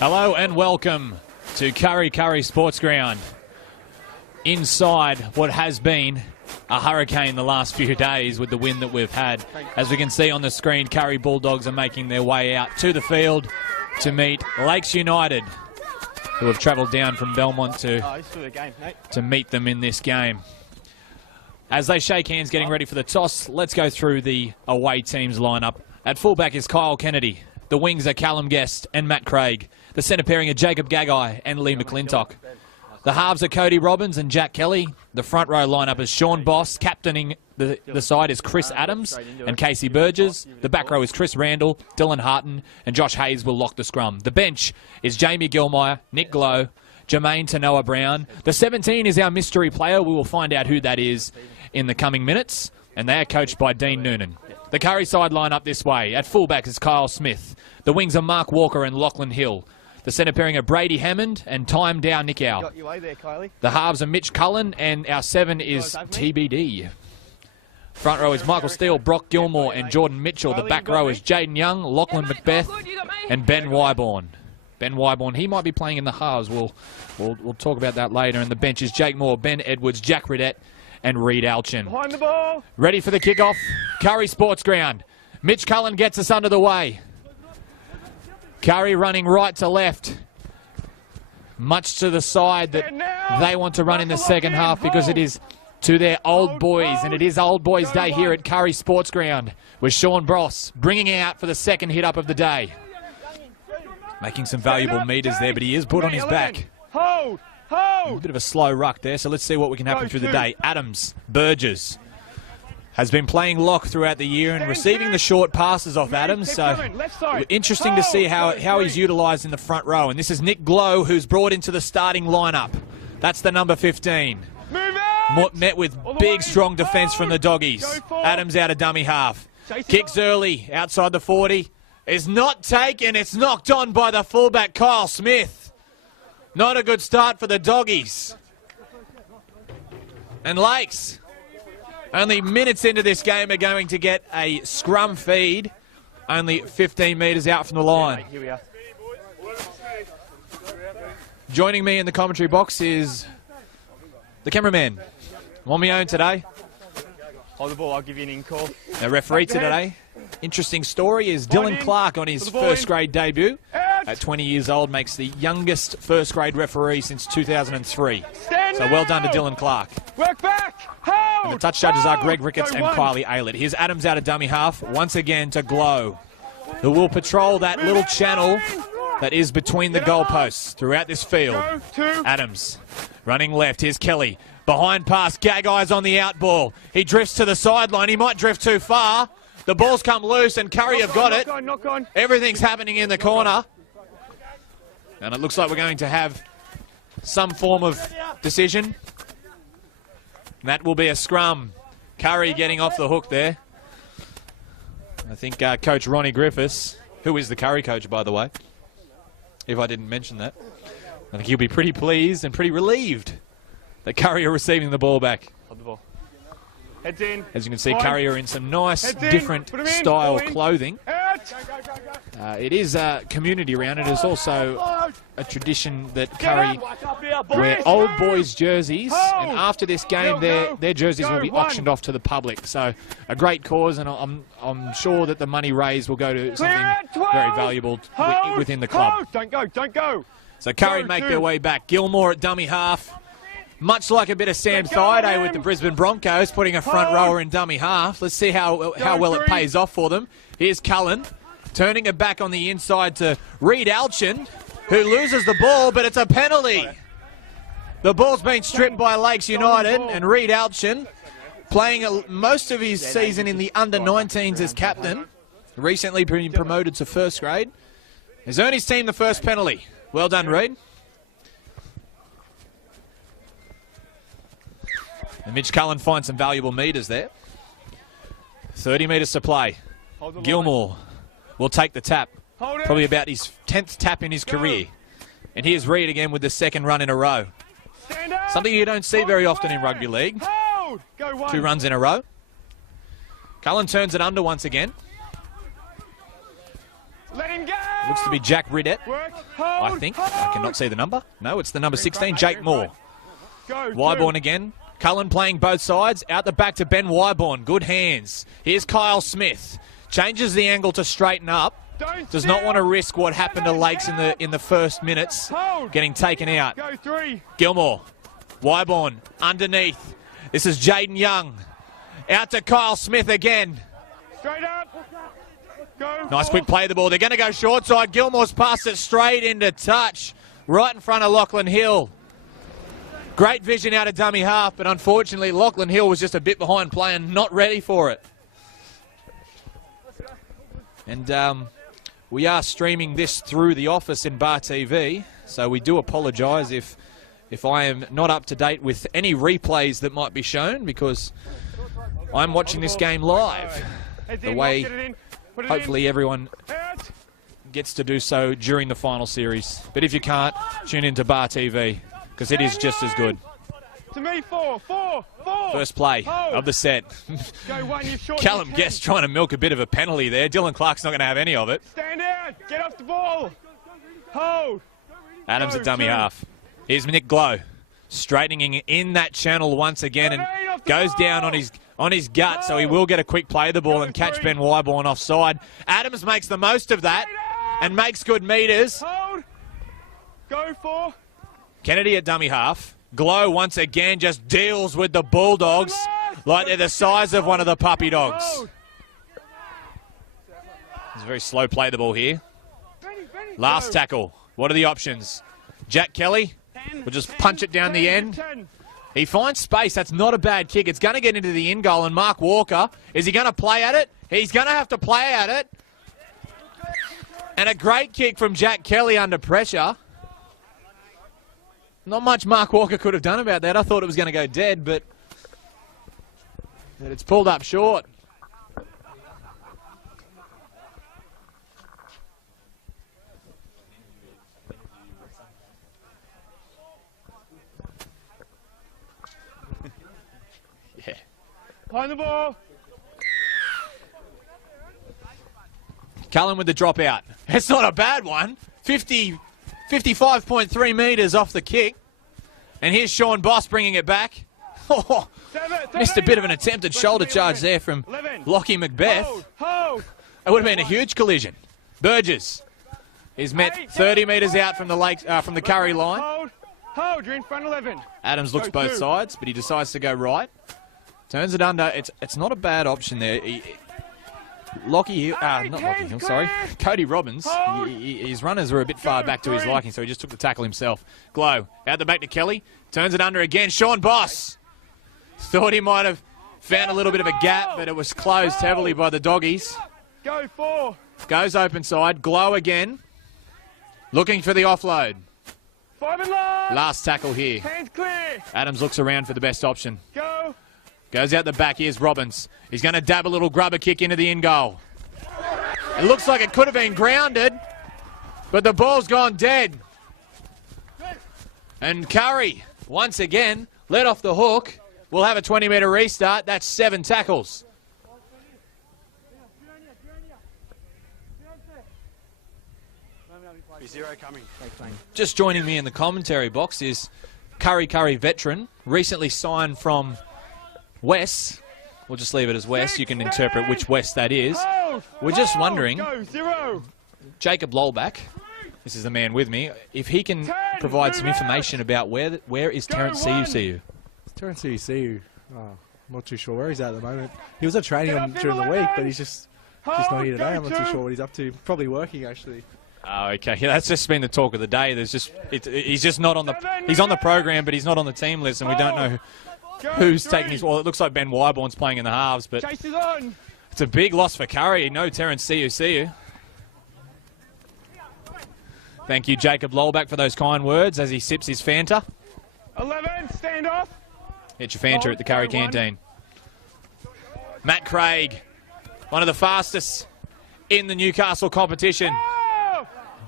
Hello and welcome to Kurri Sports Ground. Inside what has been a hurricane the last few days with the wind that we've had. As we can see on the screen, Kurri Bulldogs are making their way out to the field to meet Lakes United, who have travelled down from Belmont to meet them in this game. As they shake hands getting ready for the toss, let's go through the away team's lineup. At fullback is Kyle Kennedy. The wings are Callum Guest and Matt Craig. The centre pairing are Jacob Gagai and Lee McClintock. The halves are Cody Robbins and Jack Kelly. The front row lineup is Sean Boss. Captaining the side is Chris Adams and Casey Burgess. The back row is Chris Randall, Dylan Harton, and Josh Hayes will lock the scrum. The bench is Jamie Gilmire, Nick Glow, Jermaine Tanoa Brown. The 17 is our mystery player. We will find out who that is in the coming minutes. And they are coached by Dean Noonan. The Kurri side line up this way. At fullback is Kyle Smith. The wings are Mark Walker and Lachlan Hill. The centre pairing are Brady Hammond and Time Dow Nickow. The halves are Mitch Cullen and our 7 is TBD. Front row is Michael Steele, Brock Gilmore and Jordan Mitchell. The back row is Jaden Young, Lachlan Macbeth and Ben Wyborn. Ben Wyborn, he might be playing in the halves. We'll talk about that later. And the bench is Jake Moore, Ben Edwards, Jack Riddett and Reed Alchin. Behind the ball. Ready for the kickoff. Kurri Sports Ground. Mitch Cullen gets us under the way. Kurri running right to left. Much to the side that they want to run in the second half because it is to their old boys. And it is old boys day here at Kurri Sports Ground with Sean Bross bringing out for the second hit up of the day. Making some valuable metres there, but he is put on his back. Hold. A bit of a slow ruck there, so let's see what we can happen through the day. Adams, Burgess, has been playing lock throughout the year and receiving the short passes off Adams, so interesting to see how he's utilised in the front row. And this is Nick Glow, who's brought into the starting lineup. That's the number 15. Met with big, strong defence from the Doggies. Adams out of dummy half. Kicks early, outside the 40. Is not taken, it's knocked on by the fullback Kyle Smith. Not a good start for the Doggies. And Lakes, only minutes into this game, are going to get a scrum feed, only 15 metres out from the line. Here we are. Joining me in the commentary box is the cameraman. I'm on my own today. Hold the ball, I'll give you an in-call. Our referee today, interesting story, is Dylan Clark on his first grade debut. At 20 years old, makes the youngest first grade referee since 2003. So well done to Dylan Clark. Work back! Hold! And the touch judges are Greg Ricketts and Kylie Aylett. Here's Adams out of dummy half, once again to Glow, who will patrol that little channel that is between the goalposts throughout this field. Adams running left. Here's Kelly. Behind pass, Gagai's on the out ball. He drifts to the sideline. He might drift too far. The ball's come loose and Kurri have got it. Knock on. Everything's happening in the corner. And it looks like we're going to have some form of decision. And that will be a scrum. Kurri getting off the hook there. I think Coach Ronnie Griffiths, who is the Kurri coach, by the way, if I didn't mention that, I think he'll be pretty pleased and pretty relieved that Kurri are receiving the ball back. Hold the ball. Heads in. As you can see, Kurri are in some nice, different style clothing. It is a community round. It is also a tradition that Kurri wear old boys' jerseys, and after this game, their jerseys will be auctioned off to the public. So a great cause, and I'm sure that the money raised will go to something very valuable within the club. Don't go. So Kurri make their way back. Gilmore at dummy half. Much like a bit of Sam Thaiday with the Brisbane Broncos, putting a front rower in dummy half. Let's see how well it pays off for them. Here's Cullen, turning it back on the inside to Reed Alchin, who loses the ball, but it's a penalty. The ball's been stripped by Lakes United, and Reed Alchin, playing most of his season in the under-19s as captain, recently been promoted to first grade, has earned his team the first penalty. Well done, Reed. And Mitch Cullen finds some valuable metres there. 30 metres to play. Gilmore will take the tap. Probably about his 10th tap in his career. And here's Reed again with the second run in a row. Something you don't see very often in rugby league. 2 runs in a row. Cullen turns it under once again. Let him go. Looks to be Jack Riddett, Work. I Hold. think. Hold. I cannot see the number. No, it's the number 16, Jake Moore. Go. Wyborn again. Cullen playing both sides. Out the back to Ben Wyborn. Good hands. Here's Kyle Smith. Changes the angle to straighten up. Does not want to risk what happened to Lakes in the first minutes, getting taken out. Go 3. Gilmore. Wyborn underneath. This is Jaden Young. Out to Kyle Smith again. Straight up. Go. Nice 4. quick play of the ball. They're going to go short side. Gilmore's passed it straight into touch. Right in front of Lachlan Hill. Great vision out of dummy half, but unfortunately Lachlan Hill was just a bit behind play and not ready for it. And we are streaming this through the office in Bar TV, so we do apologise if I am not up to date with any replays that might be shown, because I'm watching this game live. The way hopefully everyone gets to do so during the final series. But if you can't, tune into Bar TV, because it is just as good. To me, 4. First play of the set. Go 1, you're short. Callum Guest trying to milk a bit of a penalty there. Dylan Clark's not going to have any of it. Stand out. Get off the ball. Hold. Adams Go, at dummy 2. half. Here's Nick Glow, straightening in that channel once again, and goes down on his gut, so he will get a quick play of the ball and catch Ben Wyborn offside. Adams makes the most of that and makes good meters. Hold. Go 4. Kennedy at dummy half. Glow once again just deals with the Bulldogs like they're the size of one of the puppy dogs. It's a very slow play of the ball here. Last tackle. What are the options? Jack Kelly will just punch it down the end. He finds space. That's not a bad kick. It's going to get into the in goal. And Mark Walker, is he going to play at it? He's going to have to play at it. And a great kick from Jack Kelly under pressure. Not much Mark Walker could have done about that. I thought it was going to go dead, but it's pulled up short. Yeah. Behind the ball. Cullen with the dropout. It's not a bad one. 55.3 metres off the kick. And here's Sean Boss bringing it back. Oh, missed a bit of an attempted shoulder charge there from Lockie Macbeth. Hold. It would have been a huge collision. Burgess is met 30 metres out from the Kurri line. Hold. You're in front 11. Adams looks both sides, but he decides to go right. Turns it under. It's not a bad option there. Cody Robbins, his runners were a bit far back to his liking, so he just took the tackle himself. Glow, out the back to Kelly, turns it under again. Sean Boss thought he might have found a little bit of a gap, but it was closed heavily by the doggies. Go 4. Goes open side, Glow again, looking for the offload. 5 and long. Last tackle here. Hands clear. Adams looks around for the best option. Go. Goes out the back. Here's Robbins. He's going to dab a little grubber kick into the in goal. It looks like it could have been grounded, but the ball's gone dead. And Kurri, once again, let off the hook. We'll have a 20-metre restart. That's 7 tackles. Zero coming. Just joining me in the commentary box is Kurri veteran, recently signed from West. We'll just leave it as West. You can interpret which West that is. We're just wondering, Go 0. Jacob Lolback, this is the man with me, if he can provide some information about where is Terrence Siusiu? Terrence Siusiu, I'm not too sure where he's at the moment. He was at training during the week, but he's just not here today. I'm not too sure what he's up to. Probably working, actually. Oh, okay. Yeah, that's just been the talk of the day. He's just not on he's on the program, but he's not on the team list, and we don't know who's taking his... Well, it looks like Ben Wyborn's playing in the halves, but Chase is on. It's a big loss for Kurri. No Terrence Siusiu. Thank you, Jacob Lolback, for those kind words as he sips his Fanta. 11, stand off. Get your Fanta at the Kurri canteen. Matt Craig, one of the fastest in the Newcastle competition.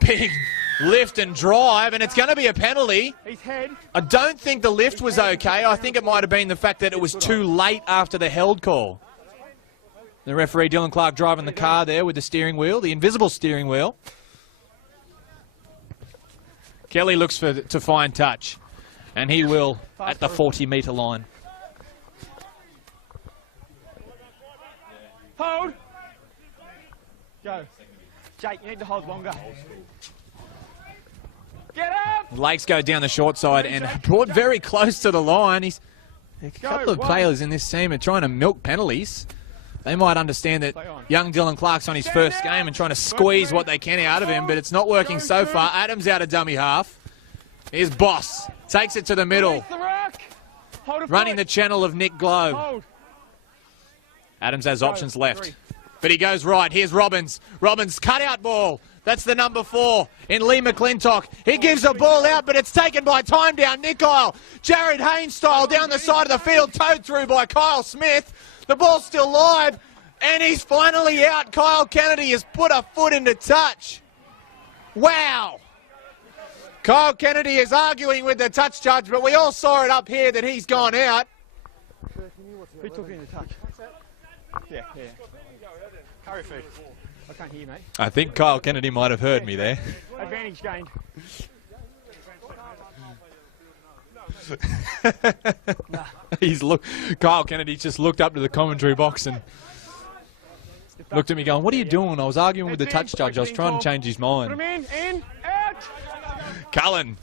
Big lift and drive, and it's going to be a penalty. His head. I don't think the lift was okay. I think it might have been the fact that it was too late after the held call. The referee, Dylan Clark, driving the car there with the steering wheel, the invisible steering wheel. Kelly looks to find touch, and he will at the 40-metre line. Hold. Go. Jake, you need to hold longer. Get up! Lakes go down the short side and brought very close to the line. A couple of players in this team are trying to milk penalties. They might understand that young Dylan Clark's on his first game and trying to squeeze what they can out of him, but it's not working so far. Adams out of dummy half. Here's Boss. Takes it to the middle. Running the channel of Nick Glow. Adams has options left. But he goes right. Here's Robbins. Robbins, cut-out ball. That's the number 4 in Lee McClintock. He gives the ball out, but it's taken by time down Nick-Isle. Jared Haynes style down the side of the field, towed through by Kyle Smith. The ball's still live, and he's finally out. Kyle Kennedy has put a foot into touch. Wow. Kyle Kennedy is arguing with the touch judge, but we all saw it up here that he's gone out. Who took it in the touch? Yeah. Curry food. I can't hear you, mate. I think Kyle Kennedy might have heard me there. Advantage gained. Kyle Kennedy just looked up to the commentary box and looked at me going, "What are you doing?" I was arguing with the touch judge. I was trying to change his mind. Put him in, out. Cullen.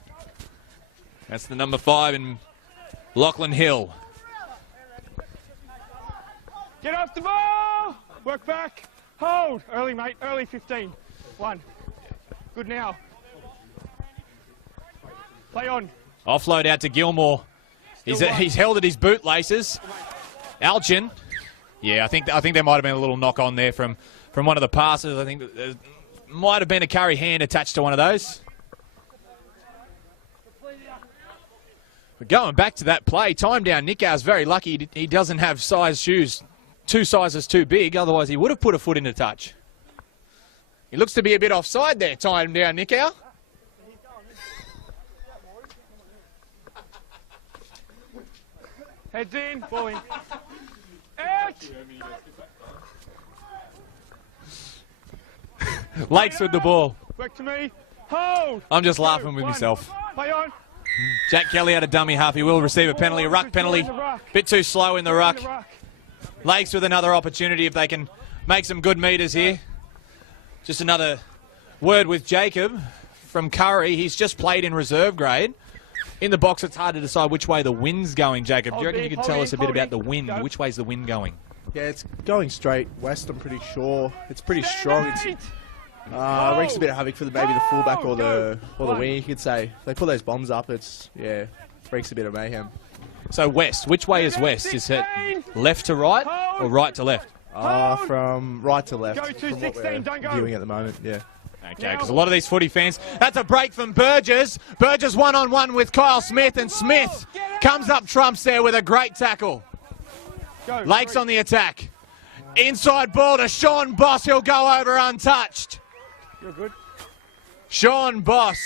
That's the number 5 in Lachlan Hill. Get off the ball. Work back. Hold. Early, mate. Early 15. 1. Good now. Play on. Offload out to Gilmore. He's held at his bootlaces. Alchin. Yeah, I think there might have been a little knock on there from one of the passes. I think there might have been a curry hand attached to one of those. But going back to that play, time down. Nickau's very lucky he doesn't have size shoes 2 sizes too big, otherwise he would have put a foot into touch. He looks to be a bit offside there, time down Nickau. Heads in, ball in. Out! Lakes with the ball. Work to me. Hold! I'm just laughing with myself. Play on. Jack Kelly had a dummy half. He will receive a penalty, a ruck penalty. Bit too slow in the ruck. Lakes with another opportunity if they can make some good meters here. Just another word with Jacob from Kurri. He's just played in reserve grade. In the box, it's hard to decide which way the wind's going, Jacob. Do you reckon you could tell us a bit about the wind? Which way's the wind going? Yeah, it's going straight west, I'm pretty sure. It's pretty strong. It's wreaks a bit of havoc for maybe the fullback or the wing, you could say. If they put those bombs up, it's, yeah, wreaks a bit of mayhem. So west, which way is west? Is it left to right or right to left? From right to left. Go to from what 16, we're don't go. viewing at the moment, yeah. Okay, because a lot of these footy fans, that's a break from Burgess. Burgess one-on-one with Kyle Smith, and Smith comes up trumps there with a great tackle. Lakes on the attack. Inside ball to Sean Boss, he'll go over untouched. You're good. Sean Boss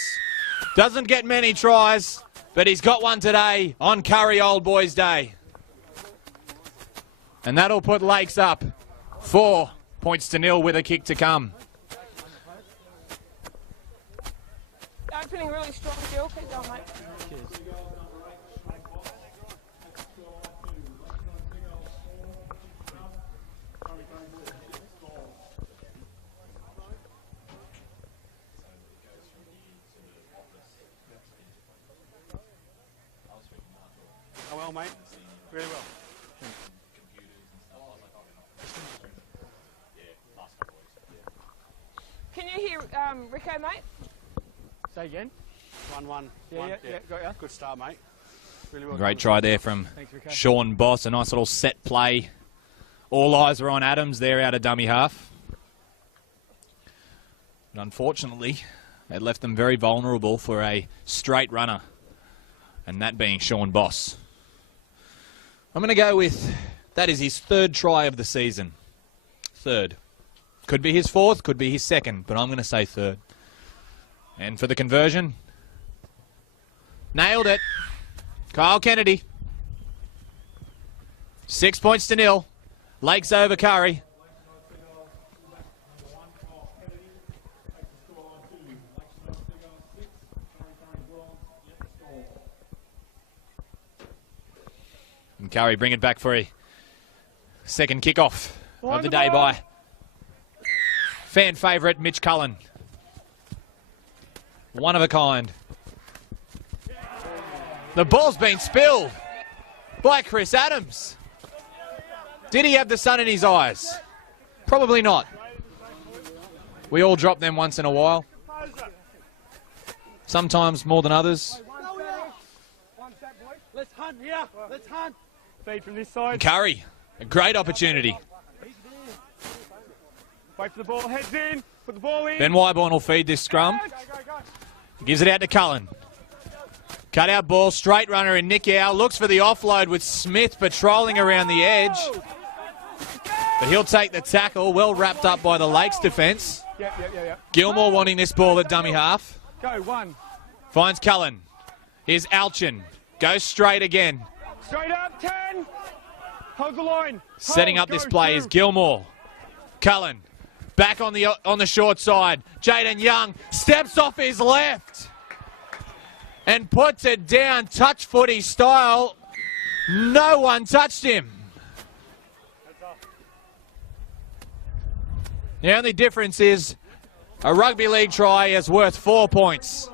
doesn't get many tries, but he's got one today on Kurri Old Boys Day. And that'll put Lakes up 4-0 with a kick to come. Opening really strong, Jill. Keep going, mate. Cheers. Oh, well, mate. Really well. Can you hear Rico, mate? Say again. 1-1. Yeah, got ya. Good start, mate. Really well. Great try there from Thanks, Rico. Sean Boss. A nice little set play. All eyes are on Adams there out of dummy half. But unfortunately, they left them very vulnerable for a straight runner. And that being Sean Boss. I'm going to go with, that is his 3rd try of the season. 3rd. Could be his 4th, could be his 2nd, but I'm going to say 3rd. And for the conversion, nailed it. Kyle Kennedy. 6-0. Lakes over Kurri. Kurri bring it back for a second kickoff Line of the the day ball. by fan favourite Mitch Cullen. One of a kind. The ball's been spilled by Chris Adams. Did he have the sun in his eyes? Probably not. We all drop them once in a while. Sometimes more than others. Let's hunt here. Let's hunt. Feed from this side. Kurri, a great opportunity. Wait for the ball. Heads in. Put the ball in. Ben Wyborn will feed this scrum. Gives it out to Cullen. Cut out ball, straight runner in Nick Howe. Looks for the offload with Smith patrolling around the edge. But he'll take the tackle, well wrapped up by the Lakes defence. Yep. Gilmore wanting this ball at dummy half. Go, one. Finds Cullen. Here's Alchin. Goes straight again. Straight up, 10. Hold the line. Setting Hold, up this go, play two. is Gilmore. Cullen. Back on the short side. Jaden Young steps off his left and puts it down touch footy style. No one touched him. The only difference is a rugby league try is worth 4 points.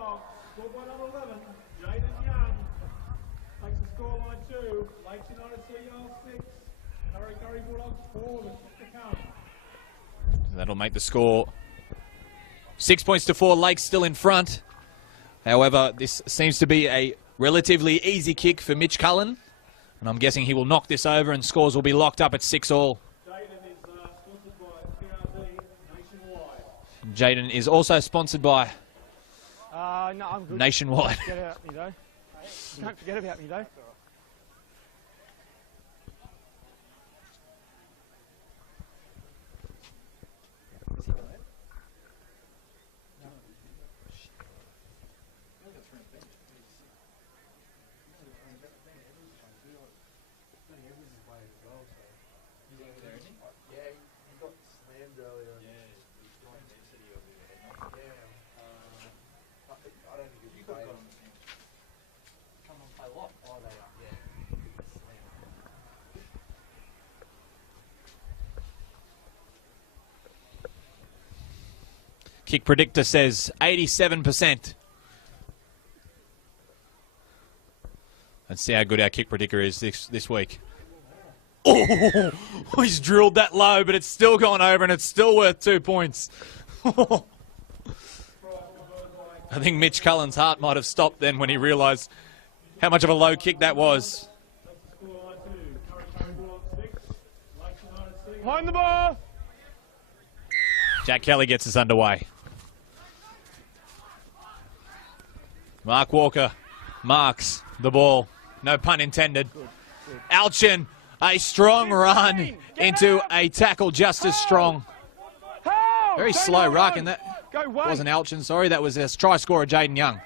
That'll make the score 6 points to 4. Lakes still in front. However, this seems to be a relatively easy kick for Mitch Cullen. And I'm guessing he will knock this over and scores will be locked up at 6-all. Jaden is also sponsored by No, I'm good. Nationwide. Forget about me, though. Don't forget about me, though. Kick predictor says 87%. Let's see how good our kick predictor is this week. Oh, he's drilled that low, but it's still gone over and it's still worth 2 points. I think Mitch Cullen's heart might have stopped then when he realised how much of a low kick that was. Behind the ball. Jack Kelly gets us underway. Mark Walker marks the ball. No pun intended. Alchin, a strong run into a tackle just as strong. Very slow ruck, and that wasn't Alchin, sorry. That was a try scorer, Jaden Young.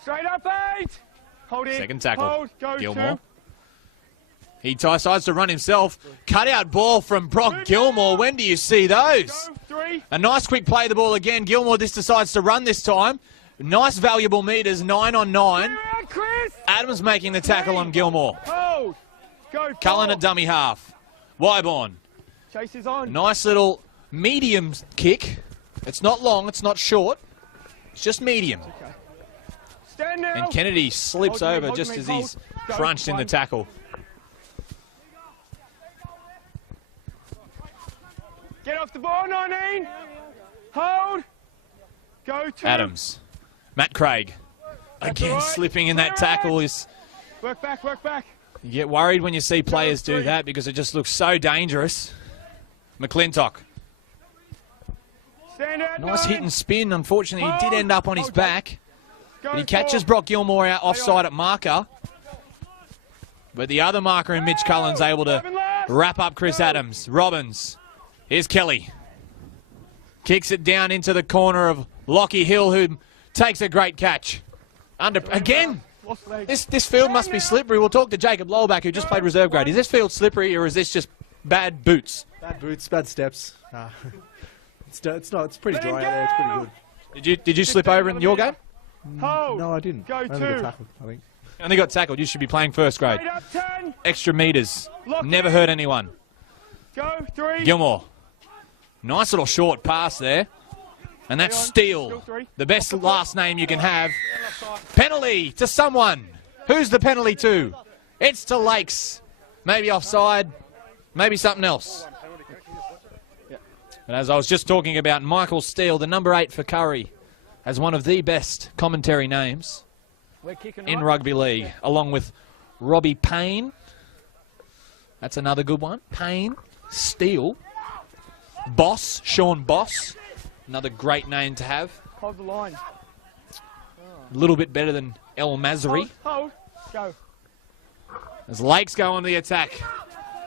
Straight up, 8. Hold it. Second tackle. Hold. Go, Gilmore. 2. He decides to run himself. Cut out ball from Brock Gilmore. When do you see those? Go, 3. A nice quick play of the ball again. Gilmore decides to run this time. Nice valuable meters, 9 on 9. Chris. Adams making the tackle on Gilmore. Hold. Go, Cullen 4. at dummy half. Wyborn. Chase is on. Nice little medium kick. It's not long, it's not short. It's just medium. Stand now. And Kennedy slips Hold me, over hold just me, as hold. he's Go, crunched in the 1. tackle. Get off the ball, 19. Hold. Go, 2. Adams. Matt Craig. Again, right. slipping in that tackle is... Work back, work back. You get worried when you see players do 3. that because it just looks so dangerous. McClintock. Stand out, Nice 9. hit and spin. Unfortunately, he did Hold. end up on his Hold, back. Go, But he catches 4. Brock Gilmore out offside at marker. But the other marker in Mitch Cullen's able to 11 left. wrap up Chris Go. Adams. Robbins. Here's Kelly. Kicks it down into the corner of Lockie Hill, who takes a great catch. Again, Lost leg. this field must be slippery. We'll talk to Jacob Lowback, who just played reserve grade. Is this field slippery or is this just bad boots? Bad boots, bad steps. It's not. It's pretty Let him dry out there. It's pretty good. Did you slip over in your game? Hold. No, I didn't. Go, I only 2. got tackled, I think. Only got tackled. You should be playing first grade. Straight up 10. Extra metres. Lock Never in. hurt anyone. Go 3. Gilmore. Nice little short pass there. And that's Steele. The best last name you can have. Penalty to someone. Who's the penalty to? It's to Lakes. Maybe offside. Maybe something else. But as I was just talking about, Michael Steele, the number 8 for Kurri, as one of the best commentary names in rugby league, along with Robbie Payne. That's another good one. Payne, Steele, Boss, Sean Boss, another great name to have. Hold the line. A little bit better than El Mazri. Hold. Go. As Lakes go on the attack.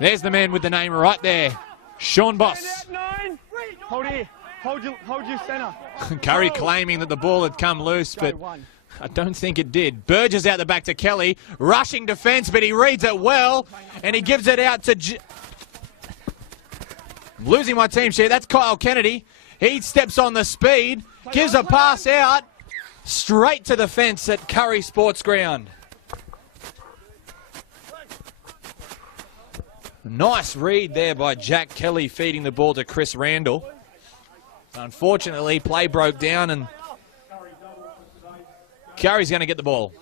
There's the man with the name right there, Sean Boss. Stand out 9. Hold here. Hold your centre. Kurri claiming that the ball had come loose, but I don't think it did. Burgess out the back to Kelly. Rushing defence, but he reads it well. And he gives it out to... I'm losing my team sheet. That's Kyle Kennedy. He steps on the speed. Gives a pass out. Straight to the fence at Kurri Sports Ground. Nice read there by Jack Kelly, feeding the ball to Chris Randall. Unfortunately, play broke down and Kurri's going to get the ball.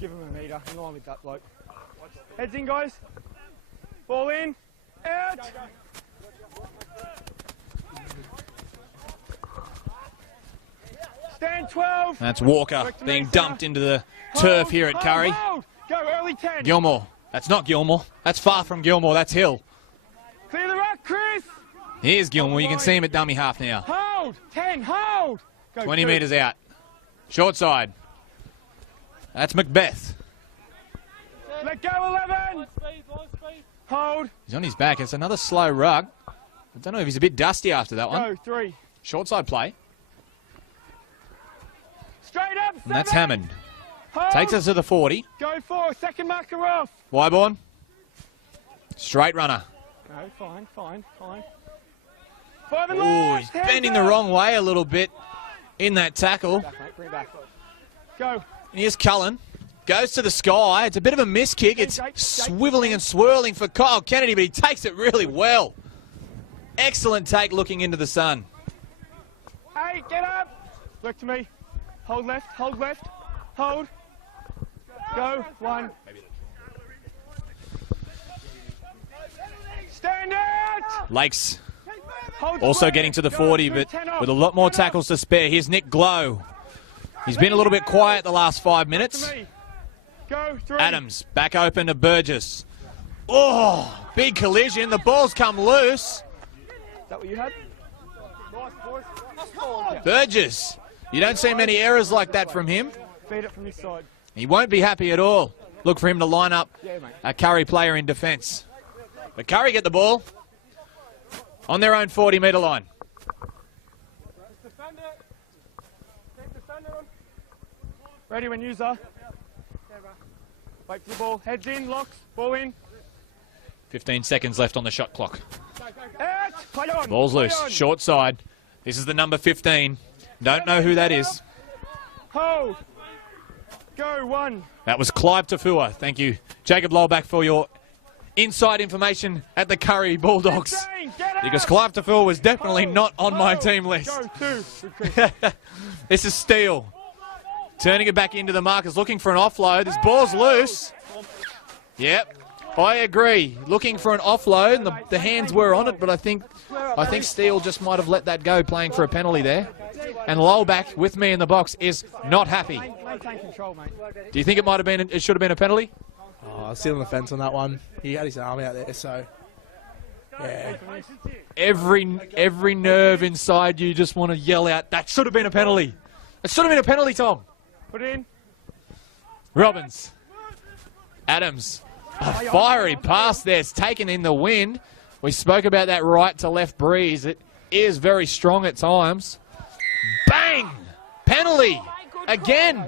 Give him a metre. In line with that bloke. Heads in, guys. Ball in. Out. Stand 12. That's Walker being dumped into the turf here at Kurri. Hold. Go early 10. Gilmore. That's not Gilmore. That's far from Gilmore. That's Hill. Clear the ruck, Chris. Here's Gilmore. You can see him at dummy half now. Hold. 10. Hold. Go 20 2. metres out. Short side. That's Macbeth. Let go 11. Hold. He's on his back. It's another slow rug. I don't know if he's a bit dusty after that one. Go 3. Short side play. Straight up 7. And that's Hammond. Hold. Takes us to the 40. Go 4. Second marker off. Wyborn. Straight runner. No, fine. 5 and Ooh, left. he's Hands bending the up. wrong way a little bit in that tackle. Back, mate. Bring it back. Go. And here's Cullen. Goes to the sky. It's a bit of a miss kick. It's swiveling and swirling for Kyle Kennedy, but he takes it really well. Excellent take looking into the sun. 8. Get up. Look to me. Hold left. Hold left. Hold. Go. 1. Stand out. Lakes Hold also square. getting to the Go, 40, 3, but 10 off. with a lot more 10 off. tackles to spare. Here's Nick Glow. He's been a little bit quiet the last 5 minutes. To me. Go 3. Adams back open to Burgess. Oh, big collision. The ball's come loose. Is that what you had? Nice, boys. Burgess. You don't see many errors like that from him. Feed it from this side. He won't be happy at all. Look for him to line up Yeah, mate. a Kurri player in defence. But Kurri get the ball on their own 40-metre line. Ready when you are. Wait for the ball. Heads in, locks, ball in. 15 seconds left on the shot clock. Out. Play on. Ball's play loose. on. Short side. This is the number 15. Don't know who that is. Hold. Go 1. That was Clive Tafua. Thank you, Jacob Lowback, for your inside information at the Kurri Bulldogs. 15. Get up. Because Clive Tafua was definitely not on my team list. Go 2. This is Steele. Turning it back into the markers, looking for an offload. This ball's loose. Yep, I agree. Looking for an offload, and the hands were on it, but I think Steele just might have let that go, playing for a penalty there. And Lowback, with me in the box, is not happy. Maintain control, mate. Do you think it might have been? It should have been a penalty? Oh, I sit on the fence on that one. He had his arm out there, so yeah. Every nerve inside you just want to yell out, that should have been a penalty. It should have been a penalty, Tom. Put in. Robbins. Adams. A fiery pass there. It's taken in the wind. We spoke about that right to left breeze. It is very strong at times. Bang! Penalty. Again.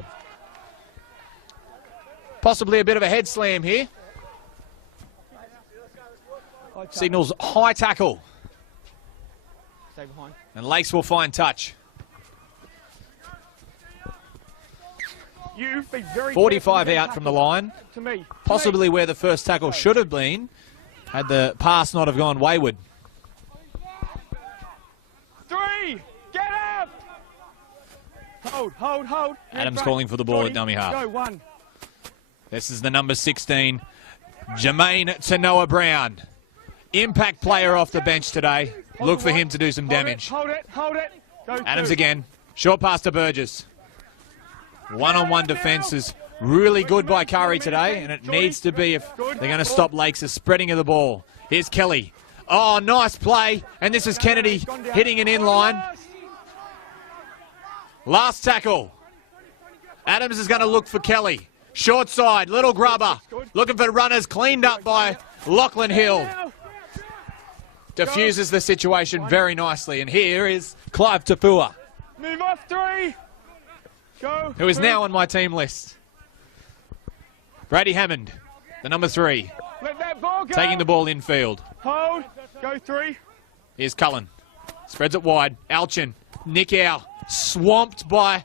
Possibly a bit of a head slam here. Signals high tackle. Stay behind. And Lakes will find touch. You've been very 45 careful out from the line. to me. Possibly where the first tackle should have been had the pass not have gone wayward. 3. Get up. Hold. Adams calling for the ball at dummy half. Go 1. This is the number 16, Jermaine Tanoa Brown. Impact player off the bench today. Look for him to do some damage. Hold it. Go Adams 2. again. Short pass to Burgess. One-on-one defence is really good by Kurri today, and it needs to be if they're going to stop Lakes' spreading of the ball. Here's Kelly. Oh, nice play. And this is Kennedy hitting an inline. Last tackle. Adams is going to look for Kelly. Short side, little grubber. Looking for runners, cleaned up by Lachlan Hill. Diffuses the situation very nicely. And here is Clive Tafua, Move off 3. Go. who is 2. now on my team list. Brady Hammond, the number 3, Let that ball go. taking the ball infield. Hold. Go 3. Here's Cullen. Spreads it wide. Alchin. Nick Howe. Swamped by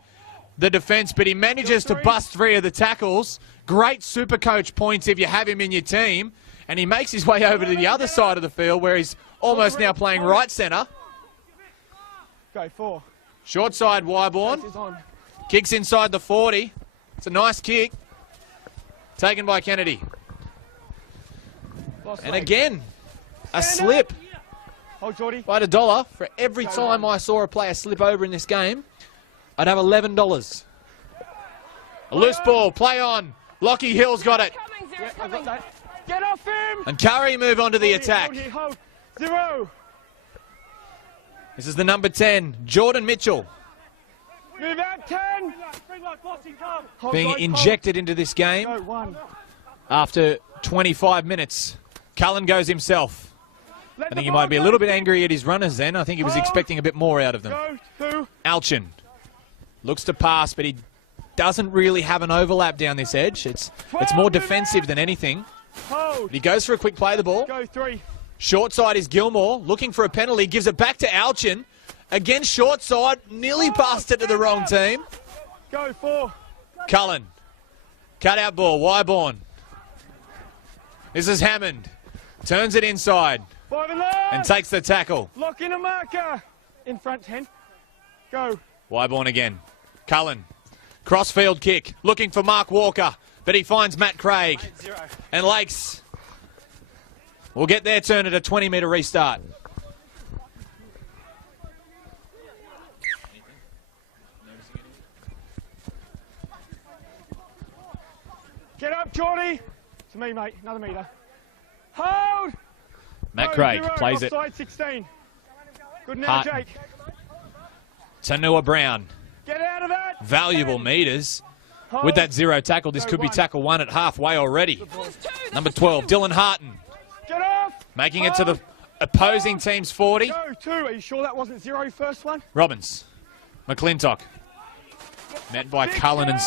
the defence, but he manages to bust 3 of the tackles. Great super coach points if you have him in your team. And he makes his way over to the other side of the field where he's almost now playing right centre. Go 4. Short side, Wyborn. This is on. Kicks inside the 40. It's a nice kick. Taken by Kennedy. Lost And leg. again, a slip. Hold Geordie. If I had $1 for every time I saw a player slip over in this game, I'd have $11. A loose ball, play on. Lockie Hill's got it. Coming, Yeah, Zero's I've got coming. that. Get off him. And Kurri move on to the Hold here, attack. hold here, hold. 0. This is the number 10, Jordan Mitchell, Move out 10. Hold, being guys, hold. injected into this game Go 1. after 25 minutes. Cullen goes himself. Let I the think he ball might be a go. little bit angry at his runners then. I think he was Hold. expecting a bit more out of them. Go 2. Alchin looks to pass, but he doesn't really have an overlap down this edge. It's more defensive than anything. Hold. But he goes for a quick play of the ball. Go 3. Short side is Gilmore, looking for a penalty, gives it back to Alchin. Again, short side, nearly passed it to the wrong team. Go 4. Cullen, cut out ball, Wyborn. This is Hammond, turns it inside 5 and left. and takes the tackle. Lock in a marker. In front 10. Go. Wyborn again. Cullen, crossfield kick, looking for Mark Walker, but he finds Matt Craig. And Lakes will get their turn at a 20-metre restart. Get up, Geordie. To me, mate. Another metre. Hold. Matt Go, Craig 0. plays it. Offside 16. Good now, Hart. Jake. Tanua Brown, Get out of that. valuable 10. meters. Hold. With that 0 tackle, this Go could be 1. tackle 1 at halfway already. There's 2. Number 12, Dylan Harton, Get off. making it to the opposing team's 40. Go 2. Are you sure that wasn't 0 first one? Robbins, McClintock, met by Big Cullen up.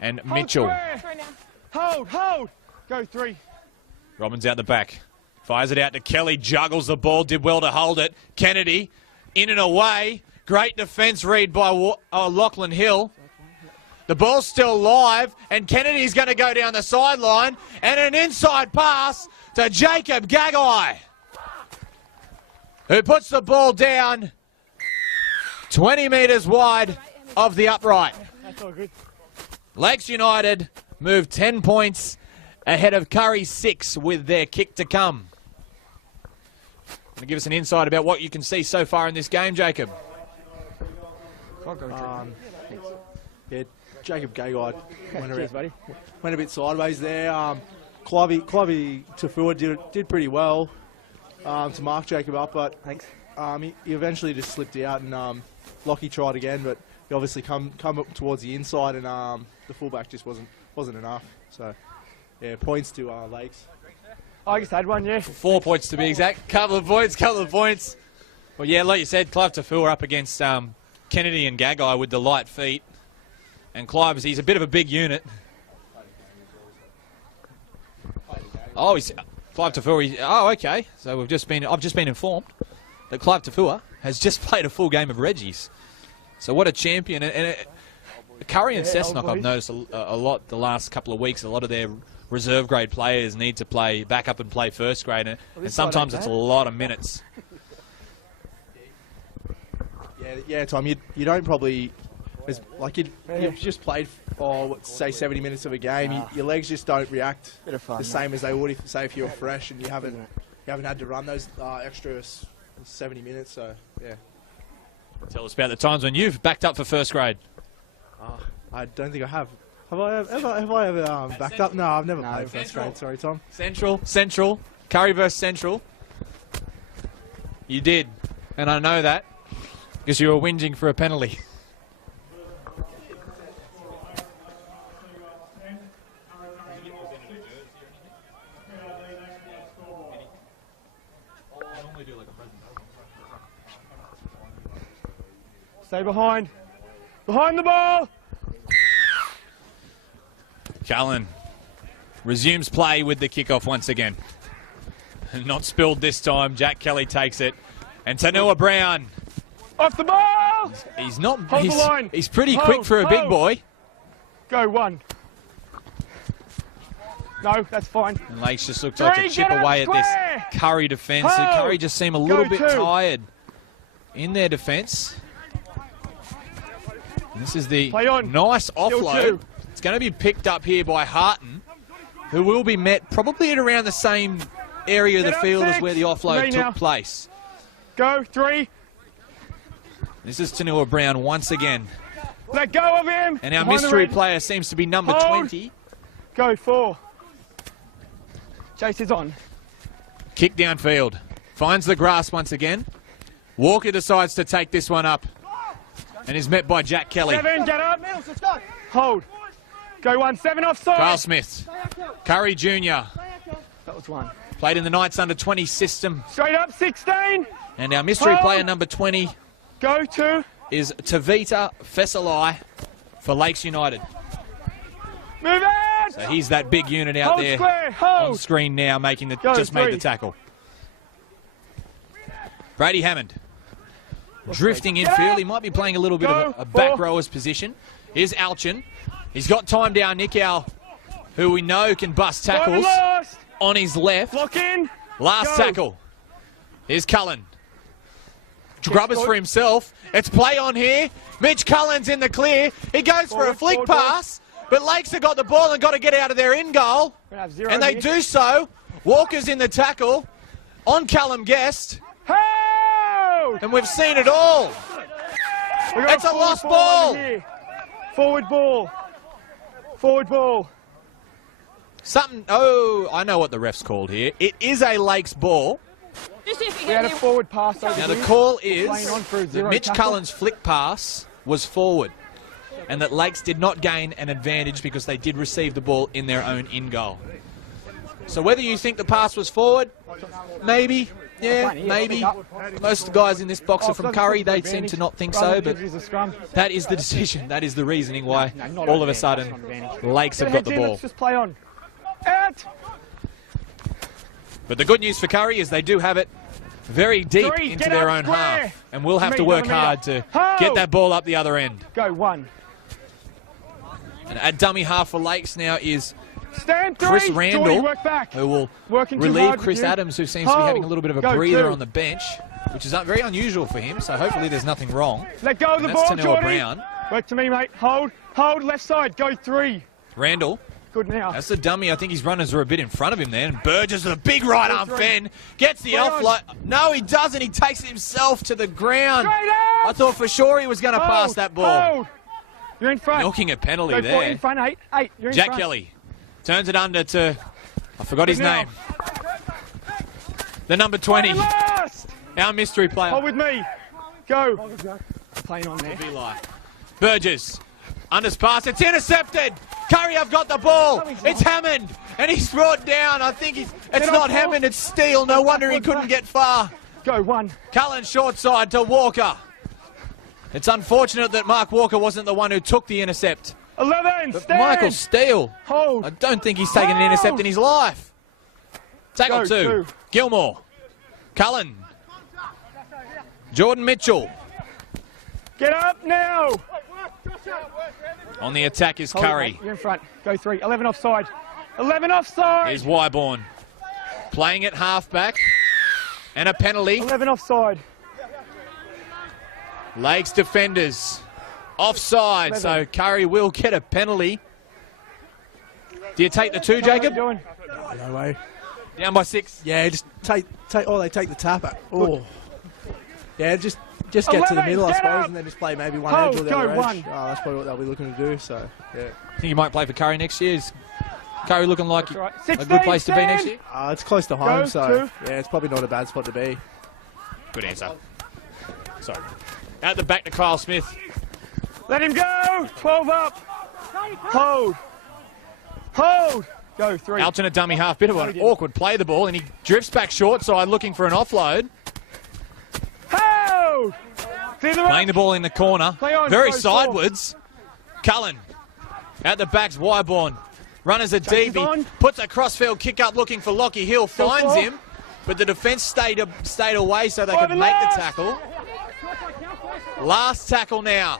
and Hold Mitchell. square. 3 now. Hold. Go 3. Robbins out the back, fires it out to Kelly, juggles the ball, did well to hold it. Kennedy, in and away. Great defence read by Lachlan Hill. The ball's still live, and Kennedy's going to go down the sideline, and an inside pass to Jacob Gagai, who puts the ball down 20 metres wide of the upright. That's all good. Lakes United move 10 points ahead of Kurri 6 with their kick to come. Going to give us an insight about what you can see so far in this game, Jacob. Yeah, Jacob Gagai went a bit sideways there. Clivey Tafua did pretty well to mark Jacob up, but he eventually just slipped out, and Lockie tried again, but he obviously come up towards the inside, and the fullback just wasn't enough. So yeah, points to Lakes. I just had one, yeah. 4 points to be exact. Couple of points. Well, yeah, like you said, Clive Tafua up against Kennedy and Gagai with the light feet. And Clive, he's a bit of a big unit. Oh, Clive Tafua. Oh, okay. So I've just been informed that Clive Tafua has just played a full game of Reggie's. So what a champion. And Kurri and Cessnock, I've noticed a lot the last couple of weeks, a lot of their reserve grade players need to play back up and play first grade, and sometimes it's a lot of minutes. Yeah, Tom, you don't probably, you've just played for, say, 70 minutes of a game. Your legs just don't react the same as they would if you're fresh and you haven't had to run those extra 70 minutes. So yeah. Tell us about the times when you've backed up for first grade. I don't think I have. Have I ever backed up? No, I've never played first grade. Sorry, Tom. Central. Kurri versus Central. You did, and I know that because you were whinging for a penalty. Stay behind. Behind the ball. Cullen resumes play with the kickoff once again. Not spilled this time. Jack Kelly takes it. And Tanua Brown. Off the ball. He's not. Hold the line. He's pretty quick for a big boy. Go one. No, that's fine. And Lakes just looked like to chip away at this Kurri defence. Kurri just seemed a little bit tired in their defence. This is the nice offload. It's going to be picked up here by Harton, who will be met probably at around the same area of the field as where the offload took place. Go, 3. This is Tanua Brown once again. Let go of him. And our mystery player seems to be number 20. Go, 4. Chase is on. Kick downfield. Finds the grass once again. Walker decides to take this one up and is met by Jack Kelly. 7, get up. Hold. Go 1, 7 offside. Kyle Smith. Kurri Jr. That was 1. Played in the Knights under-20 system. Straight up, 16. And our mystery player number 20 Go 2. is Tavita Fesalai for Lakes United. Move it. So he's that big unit out there on screen now, making the just made the tackle. Brady Hammond drifting infield. He might be playing a little bit of a back rower's position. Here's Alchin. He's got time down. Nicow, who we know can bust tackles, on his left. Lock in. Last tackle. Here's Cullen. Grubbers for himself. It's play on here. Mitch Cullen's in the clear. He goes for a flick pass, but Lakes have got the ball and got to get out of their in goal. And they do so. Walker's in the tackle on Callum Guest. And we've seen it all. It's a lost ball. Forward ball. Forward ball. Something. Oh, I know what the ref's called here. It is a Lakes ball. We had a forward pass over Now the call is that Mitch Cullen's flick pass was forward, and that Lakes did not gain an advantage because they did receive the ball in their own in goal. So whether you think the pass was forward, maybe. Yeah, maybe. Most of the guys in this box are from Kurri. They seem to not think so, but that is the decision. That is the reasoning why all of a sudden Lakes have got the ball. Just play on. Out. But the good news for Kurri is they do have it very deep into their own half, and will have to work hard to get that ball up the other end. Go 1. And at dummy half for Lakes now is Stand 3. Chris Randall, back. who will relieve Chris Adams, who seems to be having a little bit of a breather on the bench, which is very unusual for him, so hopefully there's nothing wrong. Let go of the ball, Brown. Work to me, mate. Hold, left side, go 3. Randall. Good now. That's the dummy. I think his runners are a bit in front of him there. And Burgess with a big right arm fend. Gets the offload. No, he doesn't. He takes it himself to the ground. I thought for sure he was going to pass that ball. Hold. You're in front. Milking a penalty go there. In front, 8. You're in Jack front. Kelly turns it under to, I forgot his name. The number 20. Our mystery player. Hold with me. Go. Playing on there. Burgess. Unders pass. It's intercepted. Kurri have got the ball. It's Hammond. And he's brought down. I think it's not Hammond. It's Steele. No wonder he couldn't get far. Go 1. Cullen short side to Walker. It's unfortunate that Mark Walker wasn't the one who took the intercept. 11. But stand. Michael Steele. Hold. I don't think he's taken an intercept in his life. Tackle 2. Gilmore. Cullen. Jordan Mitchell. Get up now. On the attack is Hold it, Kurri. mate. You're in front. Go 3. 11 offside. 11 offside. Here's Wyborn. Playing at halfback. And a penalty. 11 offside. Lakes defenders. Offside, 11. so Kurri will get a penalty. Do you take the 2, Jacob? What are you doing? No way. Down by 6. Yeah, just take. Oh, they take the tap. Oh. Yeah, just get to the 11, middle, I get suppose, up. and then just play maybe one Hold, edge or the go, other edge. one. Oh, that's probably what they'll be looking to do. So yeah. Think you might play for Kurri next year? Is Kurri looking like That's right. a 16, good place to be 10. next year? It's close to home, Go, so 2. yeah, it's probably not a bad spot to be. Good answer. Sorry. At the back to Kyle Smith. Let him go. 12 up. Hold. Hold. Go 3. Alternate dummy half, bit of an awkward play the ball, and he drifts back short side looking for an offload. Hold. Clear the Playing the ball in the corner. Play on, Very go, sidewards. Cullen. At the back's Wyborn. Runners at Chases DB. on. Puts a crossfield kick up looking for Lockie Hill. Go Finds 4. him. But the defence stayed away so they 5 could and make the last. tackle. Last tackle now.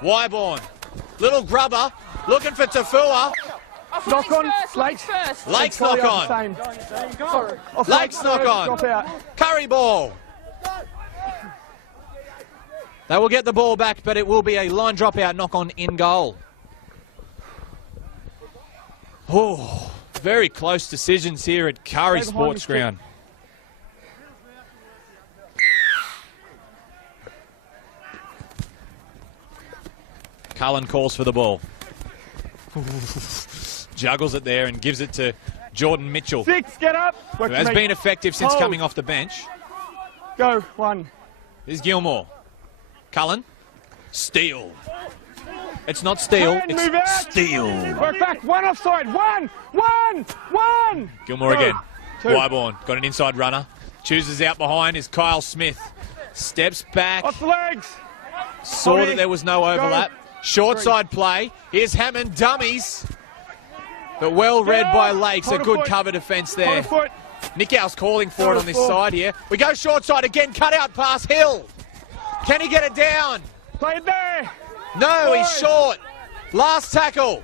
Wyborn. Little grubber. Looking for Tafua. Knock on. Lakes first. Lakes knock on. Sorry. Lakes knock on. Drop out. Kurri ball. They will get the ball back, but it will be a line dropout knock on in goal. Oh, very close decisions here at Kurri Stay behind Sports me, Ground. Cullen calls for the ball. Juggles it there and gives it to Jordan Mitchell, 6. Get up. Work who has for me. been effective since Hold. coming off the bench. Go 1. Here's Gilmore. Cullen. Steal. It's not steal, 10, it's move out. steal. Work back. 1 offside. 1. Gilmore Go. again. 2. Wyborn got an inside runner. Chooses out behind is Kyle Smith. Steps back. Off the legs. Saw Hold that it. there was no overlap. Short side play. Here's Hammond. Dummies. But well read Get by up. Lakes. Hold a a good foot. cover defence Hold there. a foot. Nickow's calling for Hold it a on this foot. side here. We go short side again. Cut out pass. Hill. Can he get it down? Play it there. No, he's Boys. short. Last tackle.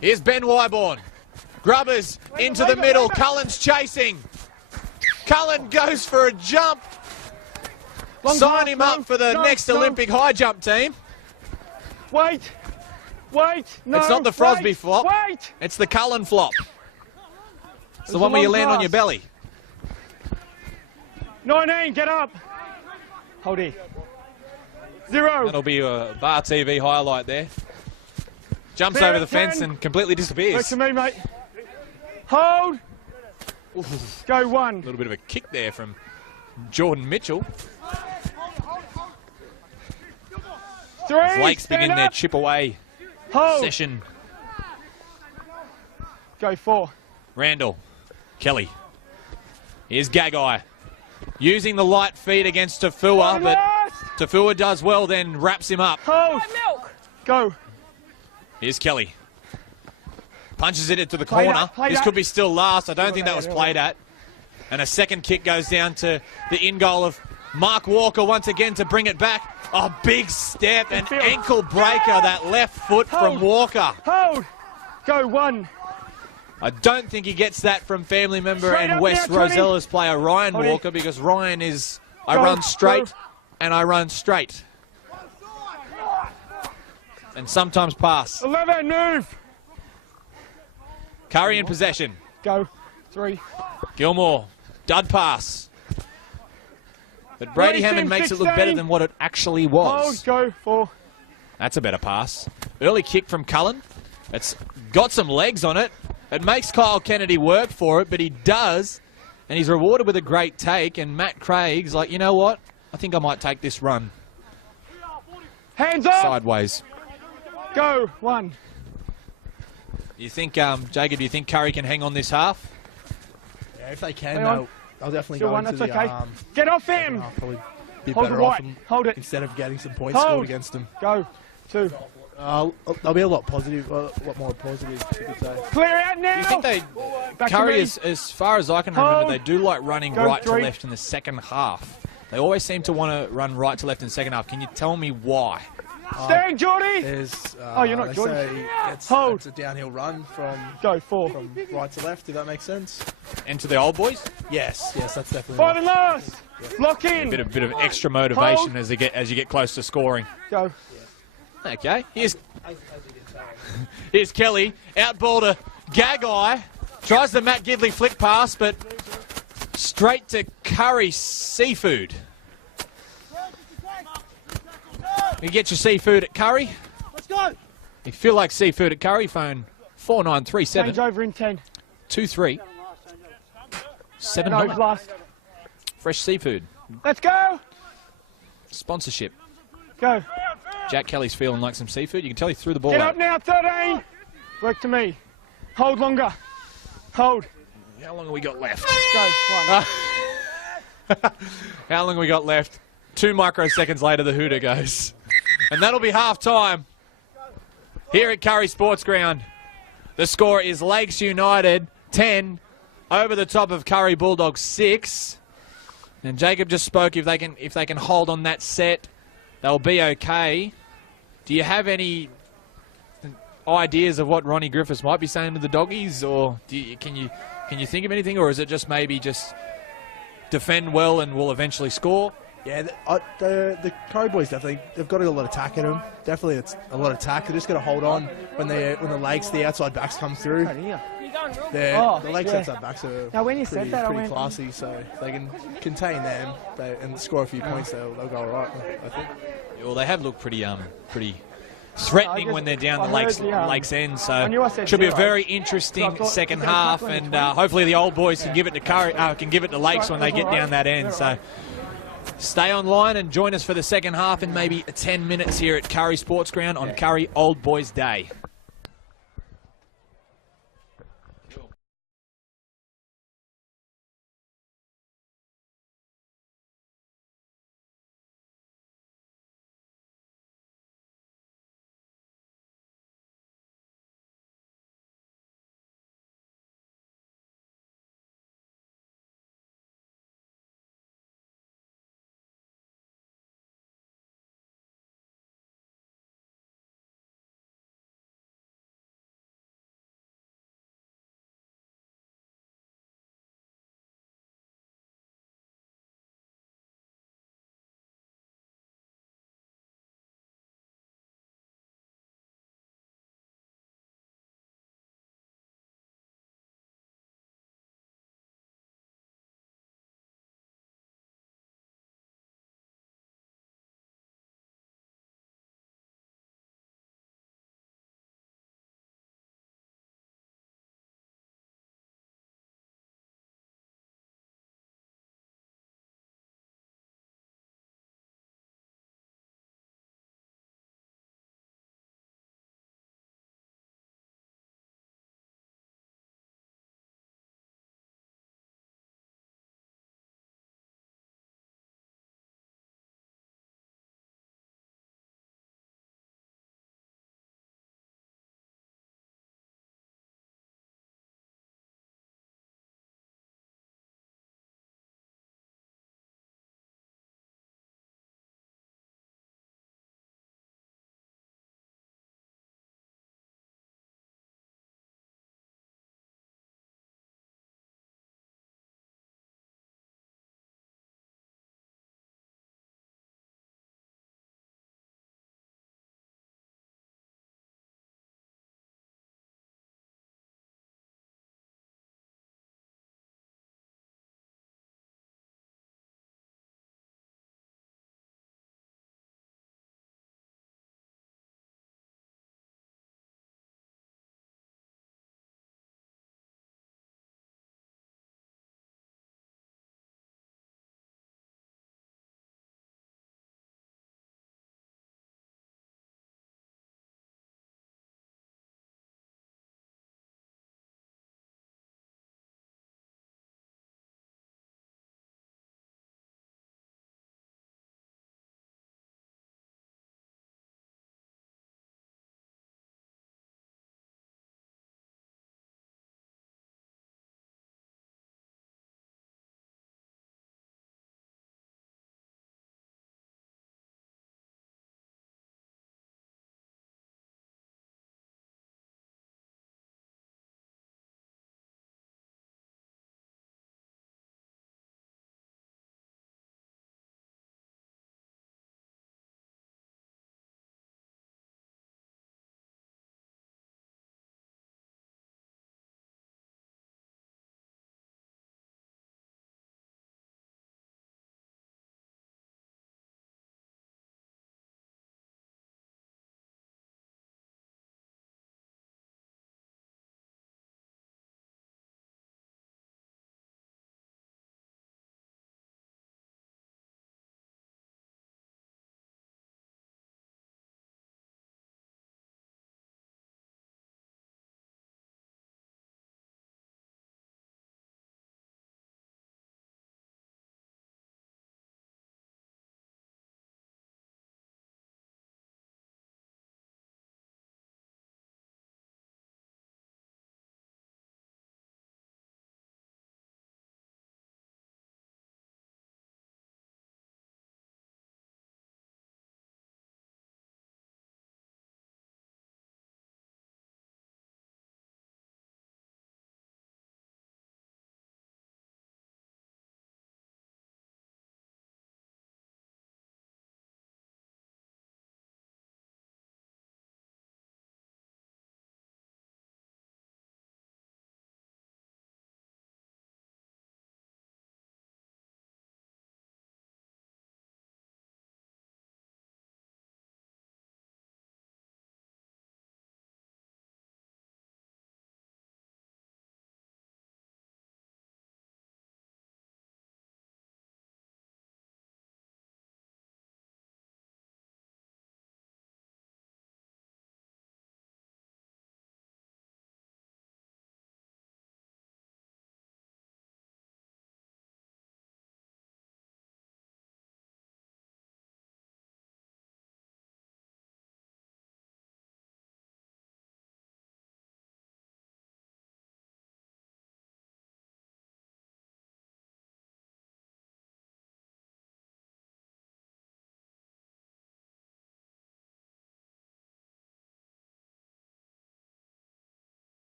Here's Ben Wyborn. Grubbers into the middle. Cullen's chasing. Cullen goes for a jump. Long Sign pass, him long. up for the No, next no. Olympic high jump team. Wait. No. It's not the Frosby wait, flop. Wait. It's the Cullen flop. It's the There's one a where you long land on pass. your belly. 19. Get up. Hold it. 0. That'll be a Bar TV highlight there. Jumps Clear over it, the fence 10. and completely Work disappears. to me, mate. Hold. Go 1. A little bit of a kick there from Jordan Mitchell. 3. As Lakes Stand begin their up. chip away Hold. session. Go 4. Randall. Kelly. Here's Gagai. Using the light feet against Tafua, but Tafua does well, then wraps him up. Hold. Milk. Go. Here's Kelly. Punches it into the Play corner. that, play This that. could be still last. I don't think that was played at. And a second kick goes down to the in goal of Mark Walker once again to bring it back. A big step, an Infield. ankle breaker, that left foot from Hold. Walker. Hold. Go 1. I don't think he gets that from family member Straight and up West now, Tony. Rosella's player Ryan Tony. Walker, because Ryan is, I Go, run straight go. and I run straight. And sometimes pass. 11. Move. Kurri in possession. Go. 3. Gilmore, dud pass. But Brady 14, Hammond makes it look 16. better than what it actually Hold. was. Go 4. That's a better pass. Early kick from Cullen. It's got some legs on it. It makes Kyle Kennedy work for it, but he does. And he's rewarded with a great take. And Matt Craig's like, you know what? I think I might take this run Hands up. sideways. Go 1. You think, Jacob, do you think Kurri can hang on this half? Yeah, if they can, Hang on. they'll definitely Still go 1. into That's the okay. Get off him. probably be Hold better it off right. them Hold it. instead of getting some points Hold. scored against them. Go. 2. They'll be a lot positive, a lot more positive, you could say. Clear out now. Do you think they, Back to Kurri, me. as far as I can remember, Hold. they do like running Go right three. to left in the second half. They always seem to want to run right to left in the second half. Can you tell me why? Stand, Geordie. There's, You're not they Jordan. say Hold. it's a downhill run from Go, 4. right to left, if that makes sense. And to the old boys, Yes, that's definitely. 5 and last. Lock in. bit of extra motivation Hold. as you get close to scoring. Go. Okay, here's Kelly, outball to Gagai, tries the Matt Gidley flick pass, but straight to Kurri Seafood. You get your seafood at Kurri. Let's go. If you feel like seafood at Kurri, phone 4937 Change over in 10. 23 No, 700. last. Fresh seafood. Let's go. Sponsorship. Go. Jack Kelly's feeling like some seafood. You can tell he threw the ball Get out. up now, 13. Work to me. Hold longer. Hold. How long have we got left? Go. 1. How long have we got left? 2 microseconds later, the hooter goes. And that'll be half-time here at Kurri Sports Ground. The score is Lakes United 10 over the top of Kurri Bulldogs 6. And Jacob just spoke, if they can hold on that set, they'll be okay. Do you have any ideas of what Ronnie Griffiths might be saying to the doggies, or can you think of anything, or is it just maybe just defend well and we'll eventually score? Yeah, the Kurri boys definitely, they've got a lot of tack in them. Definitely, it's a lot of tack. They're just got to hold on when the Lakes, the outside backs come through. You're going real good. The Lakes yeah. outside backs are Now, when you pretty, said that, I pretty went, classy, so if they can contain them and score a few points, they'll go all right, I think. Well, they have looked pretty threatening when they're down the Lakes end. So knew I said should be a 0. very So I interesting thought second it's gonna half, tackle in and the 20. hopefully the old boys can give it to Lakes when they get down that end. So stay online and join us for the second half in maybe 10 minutes here at Kurri Sports Ground on Kurri Old Boys Day.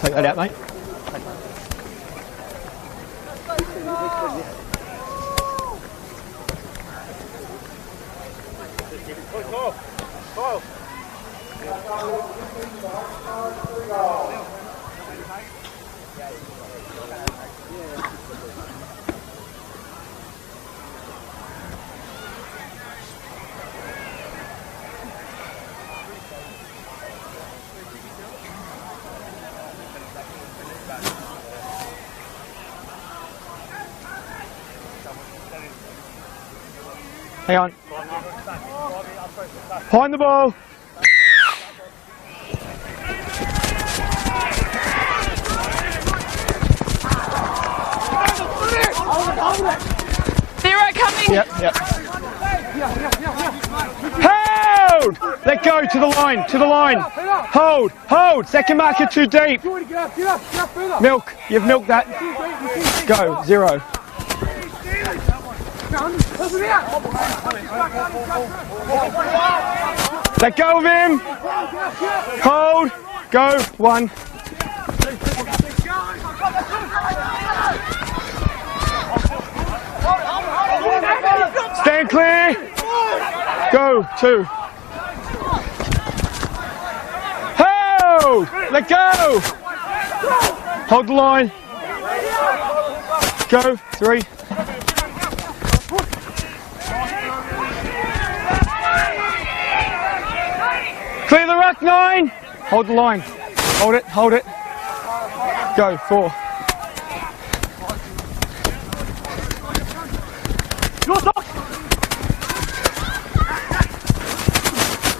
Take that out, mate. Hang on. Behind the ball. Zero coming. Yep. Hold! Let go to the line, to the line. Hold, hold. Second marker too deep. Milk, you've milked that. Go, 0. Let go of him. Hold, go, 1. Stand clear. Go, 2. Hold! Let go! Hold the line. Go, 3. Clear the ruck, 9. Hold the line. Hold it, hold it. Go, 4.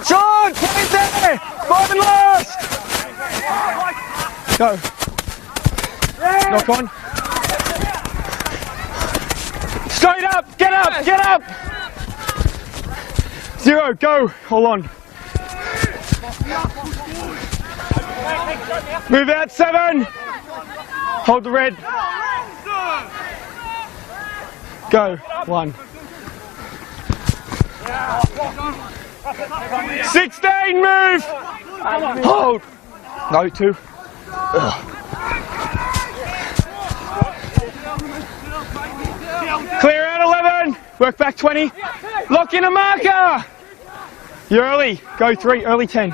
Sean, point there! 5 and last! Go. Knock on. Straight up! Get up! Get up! 0, go! Hold on. Move out, 7! Hold the red. Go, 1. 16, move! Hold! No, 2. Clear out, 11! Work back, 20. Lock in a marker! You're early. Go, 3, early 10.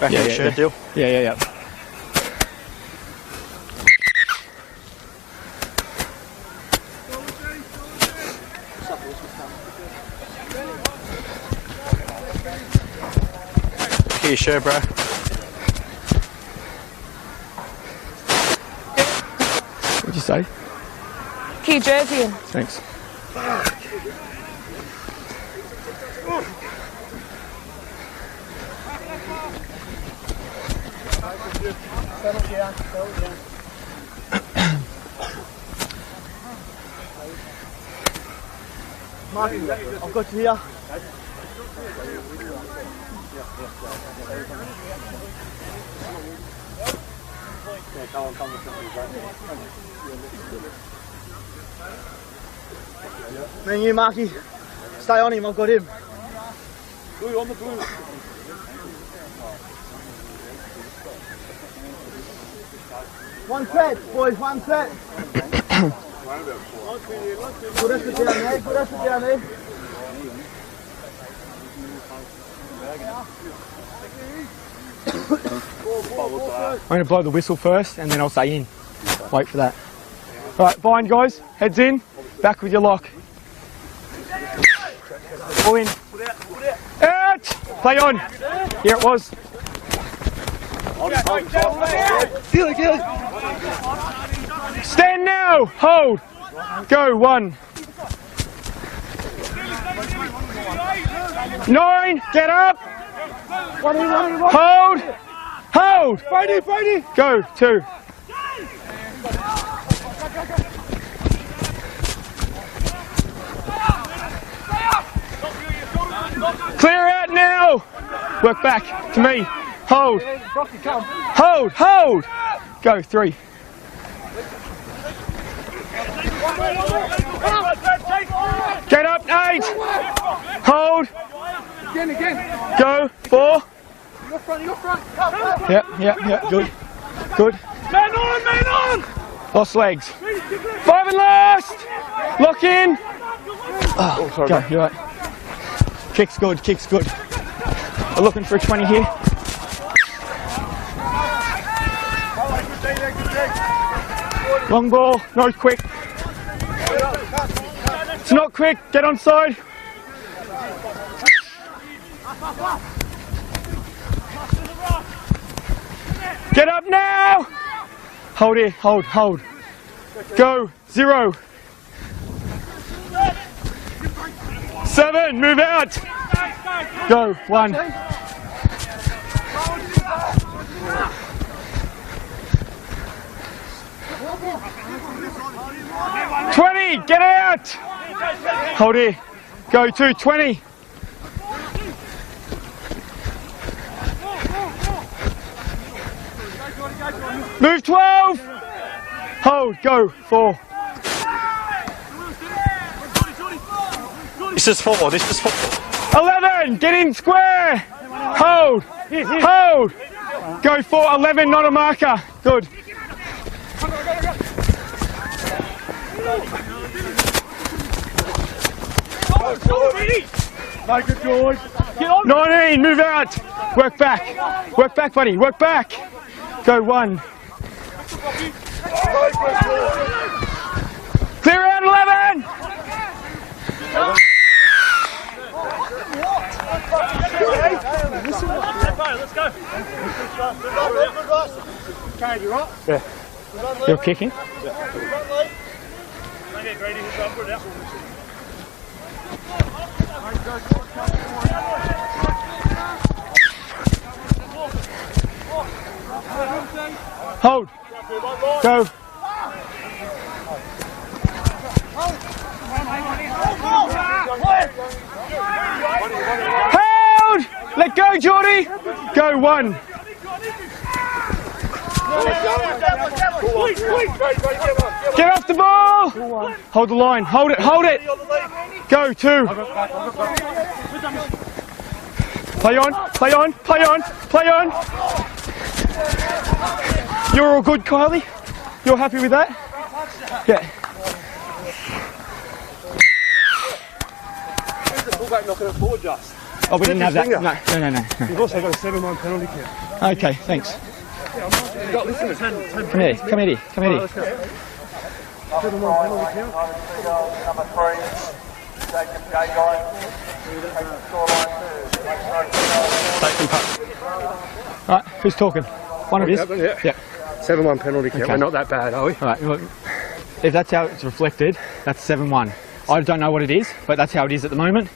Back in the shirt deal. Yeah. Here, shirt, bro. What'd you say? Key jersey in. Thanks. Martin, I've got you here. Me and you, Marky. Stay on him, I've got him. Blue on the blue. One set, boys, one set. Good effort down there, good effort down there. I'm going to blow the whistle first and then I'll say in. Wait for that. Alright, bind guys, heads in, back with your lock. All in. Out! Play on. Here it was. Stand now! Hold! Go, 1. 9, get up! Hold! Hold! Go, 2. Clear out now! Work back to me. Hold! Hold! Hold! Go, 3. Get up, 8. Hold. Go, 4. Yep, good. Good. Man on! Lost legs. 5 and last. Lock in. Oh, sorry. Go, you're right. Kick's good. We're looking for a 20 here. Long ball, no quick. It's not quick, get onside. Get up now! Hold here, hold. Go, 0. 7, move out. Go, 1. $20, get out! Hold here. Go 2, 20. Move 12. Hold, go 4. This is 4. 11, get in square. Hold. Go 4, 11, not a marker. Good. Make it, George. 19, move out. Work back, buddy, work back. Go 1. Clear out, 11. Let's go. Carried you right? Yeah. You're kicking? Yeah. Don't get greedy, put it out. Hold. Go. Hold! Let go, Geordie! Go 1. Get off the ball! Hold the line. Hold it. Go 2. Play on. You're all good, Kylie? You're happy with that? Yeah. Who's the fullback knocking it forward, just? Oh, we didn't have that. No. You've also got a 7-1 penalty kick. Okay, thanks. You've got, listen, 10. Come here. Let's go. 7-1 penalty kick. Number 3, Jacob Gagai. All right, who's talking? One of you. Yeah. 7-1 penalty kick. Okay. We're not that bad, are we? All right, look, if that's how it's reflected, that's 7-1. I don't know what it is, but that's how it is at the moment.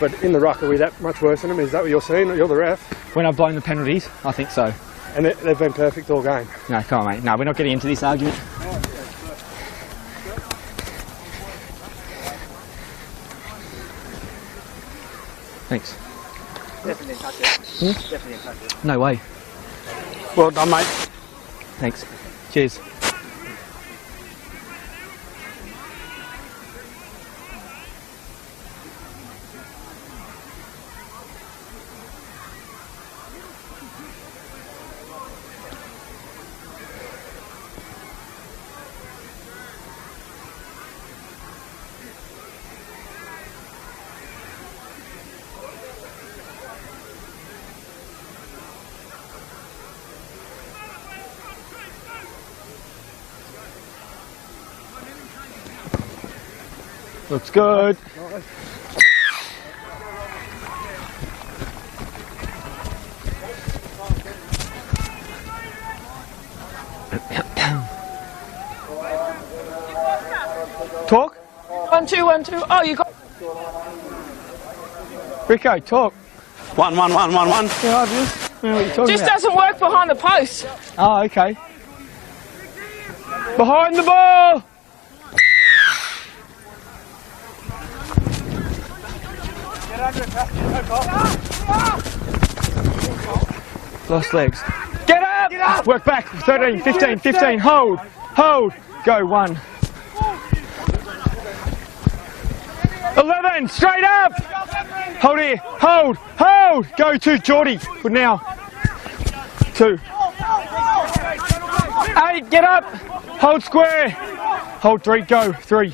But in the ruck, are we that much worse than them? Is that what you're seeing? You're the ref. When I've blown the penalties, I think so. And they've been perfect all game. No, come on, mate. No, we're not getting into this argument. Thanks. Definitely didn't touch it. Definitely didn't touch it. No way. Well done, mate. Thanks. Cheers. Looks good. Talk? 1, 2, 1, 2. Oh, you got. Rico, talk. 1, 1, 1, 1, 1. Yeah, obvious. I know what you're talking Just about. doesn't work behind the post. Oh, okay. Behind the ball! Lost legs. Get up! Work back. 13, 15, 15. Hold. Go 1. 11, straight up. Hold here, hold. Go 2, Geordie. Good now. 2. 8, get up. Hold square. Hold 3, go. 3.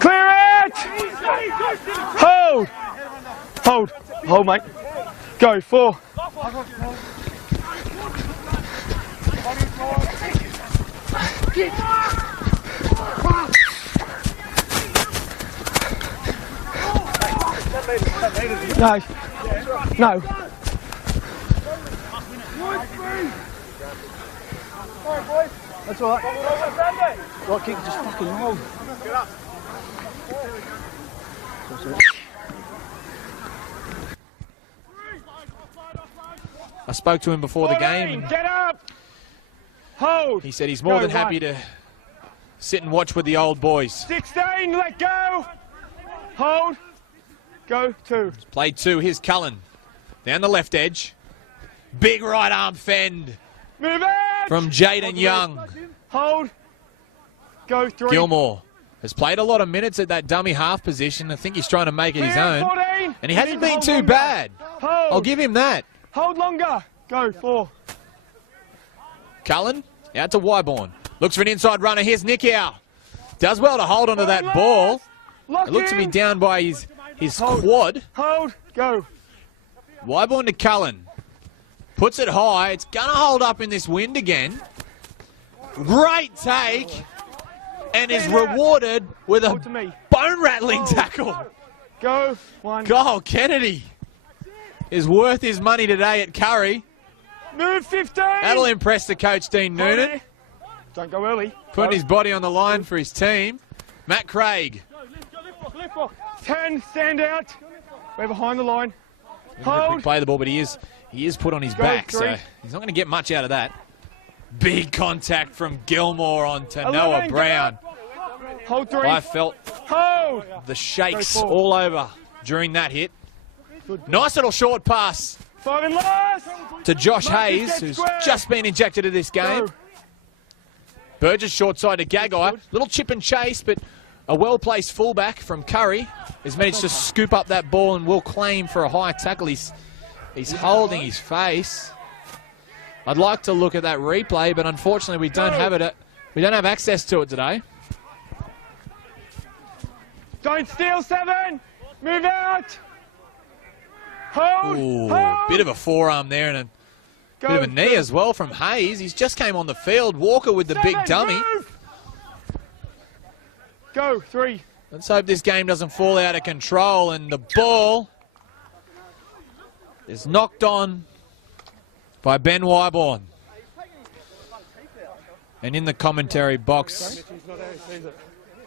Clear it. Hold, mate. Go 4. No. That's all right. Right kick, just fucking roll. I spoke to him before the game. Get up. Hold. He said he's more than happy to sit and watch with the old boys. 16, let go. Hold. Go 2. Played 2. Here's Cullen. Down the left edge. Big right arm fend Move it. from Jaden Young. Hold. Go 3. Gilmore has played a lot of minutes at that dummy half position. I think he's trying to make it his own. 14. And he hasn't been too bad. Hold. I'll give him that. Hold longer. Go 4. Cullen out to Wyborn. Looks for an inside runner. Here's Nickow. Does well to hold onto that ball. Lock It looks to be in. down by his quad. Hold. Go. Wyborn to Cullen. Puts it high. It's going to hold up in this wind again. Great take. And is rewarded with a Hold to me. bone-rattling tackle. Go. 1. Goal, Kennedy is worth his money today at Kurri. Move 15. That'll impress the coach, Dean Hold Noonan. here. Don't go early. Putting his body on the line for his team. Matt Craig. 10, stand out. We're behind the line. Quick Hold. play the ball, but he is put on his Go, back, 3. so he's not going to get much out of that. Big contact from Gilmore onto 11, Noah get Brown. Hold 3. I felt Hold. the shakes Go 4. all over during that hit. Nice little short pass 5 and last. to Josh Marcus Hayes, gets who's square. just been injected to this game. Go. Burgess short side to Gagai. Little chip and chase, but a well-placed fullback from Kurri has managed to scoop up that ball and will claim for a high tackle. He's holding his face. I'd like to look at that replay, but unfortunately we don't have it. We don't have access to it today. Don't steal 7. Move out. Hold. Ooh, Hold. bit of a forearm there and a Go. bit of a knee as well from Hayes. He's just came on the field. Walker with the big 7, dummy. move. Go 3. Let's hope this game doesn't fall out of control and the ball is knocked on by Ben Wyborn. And in the commentary box,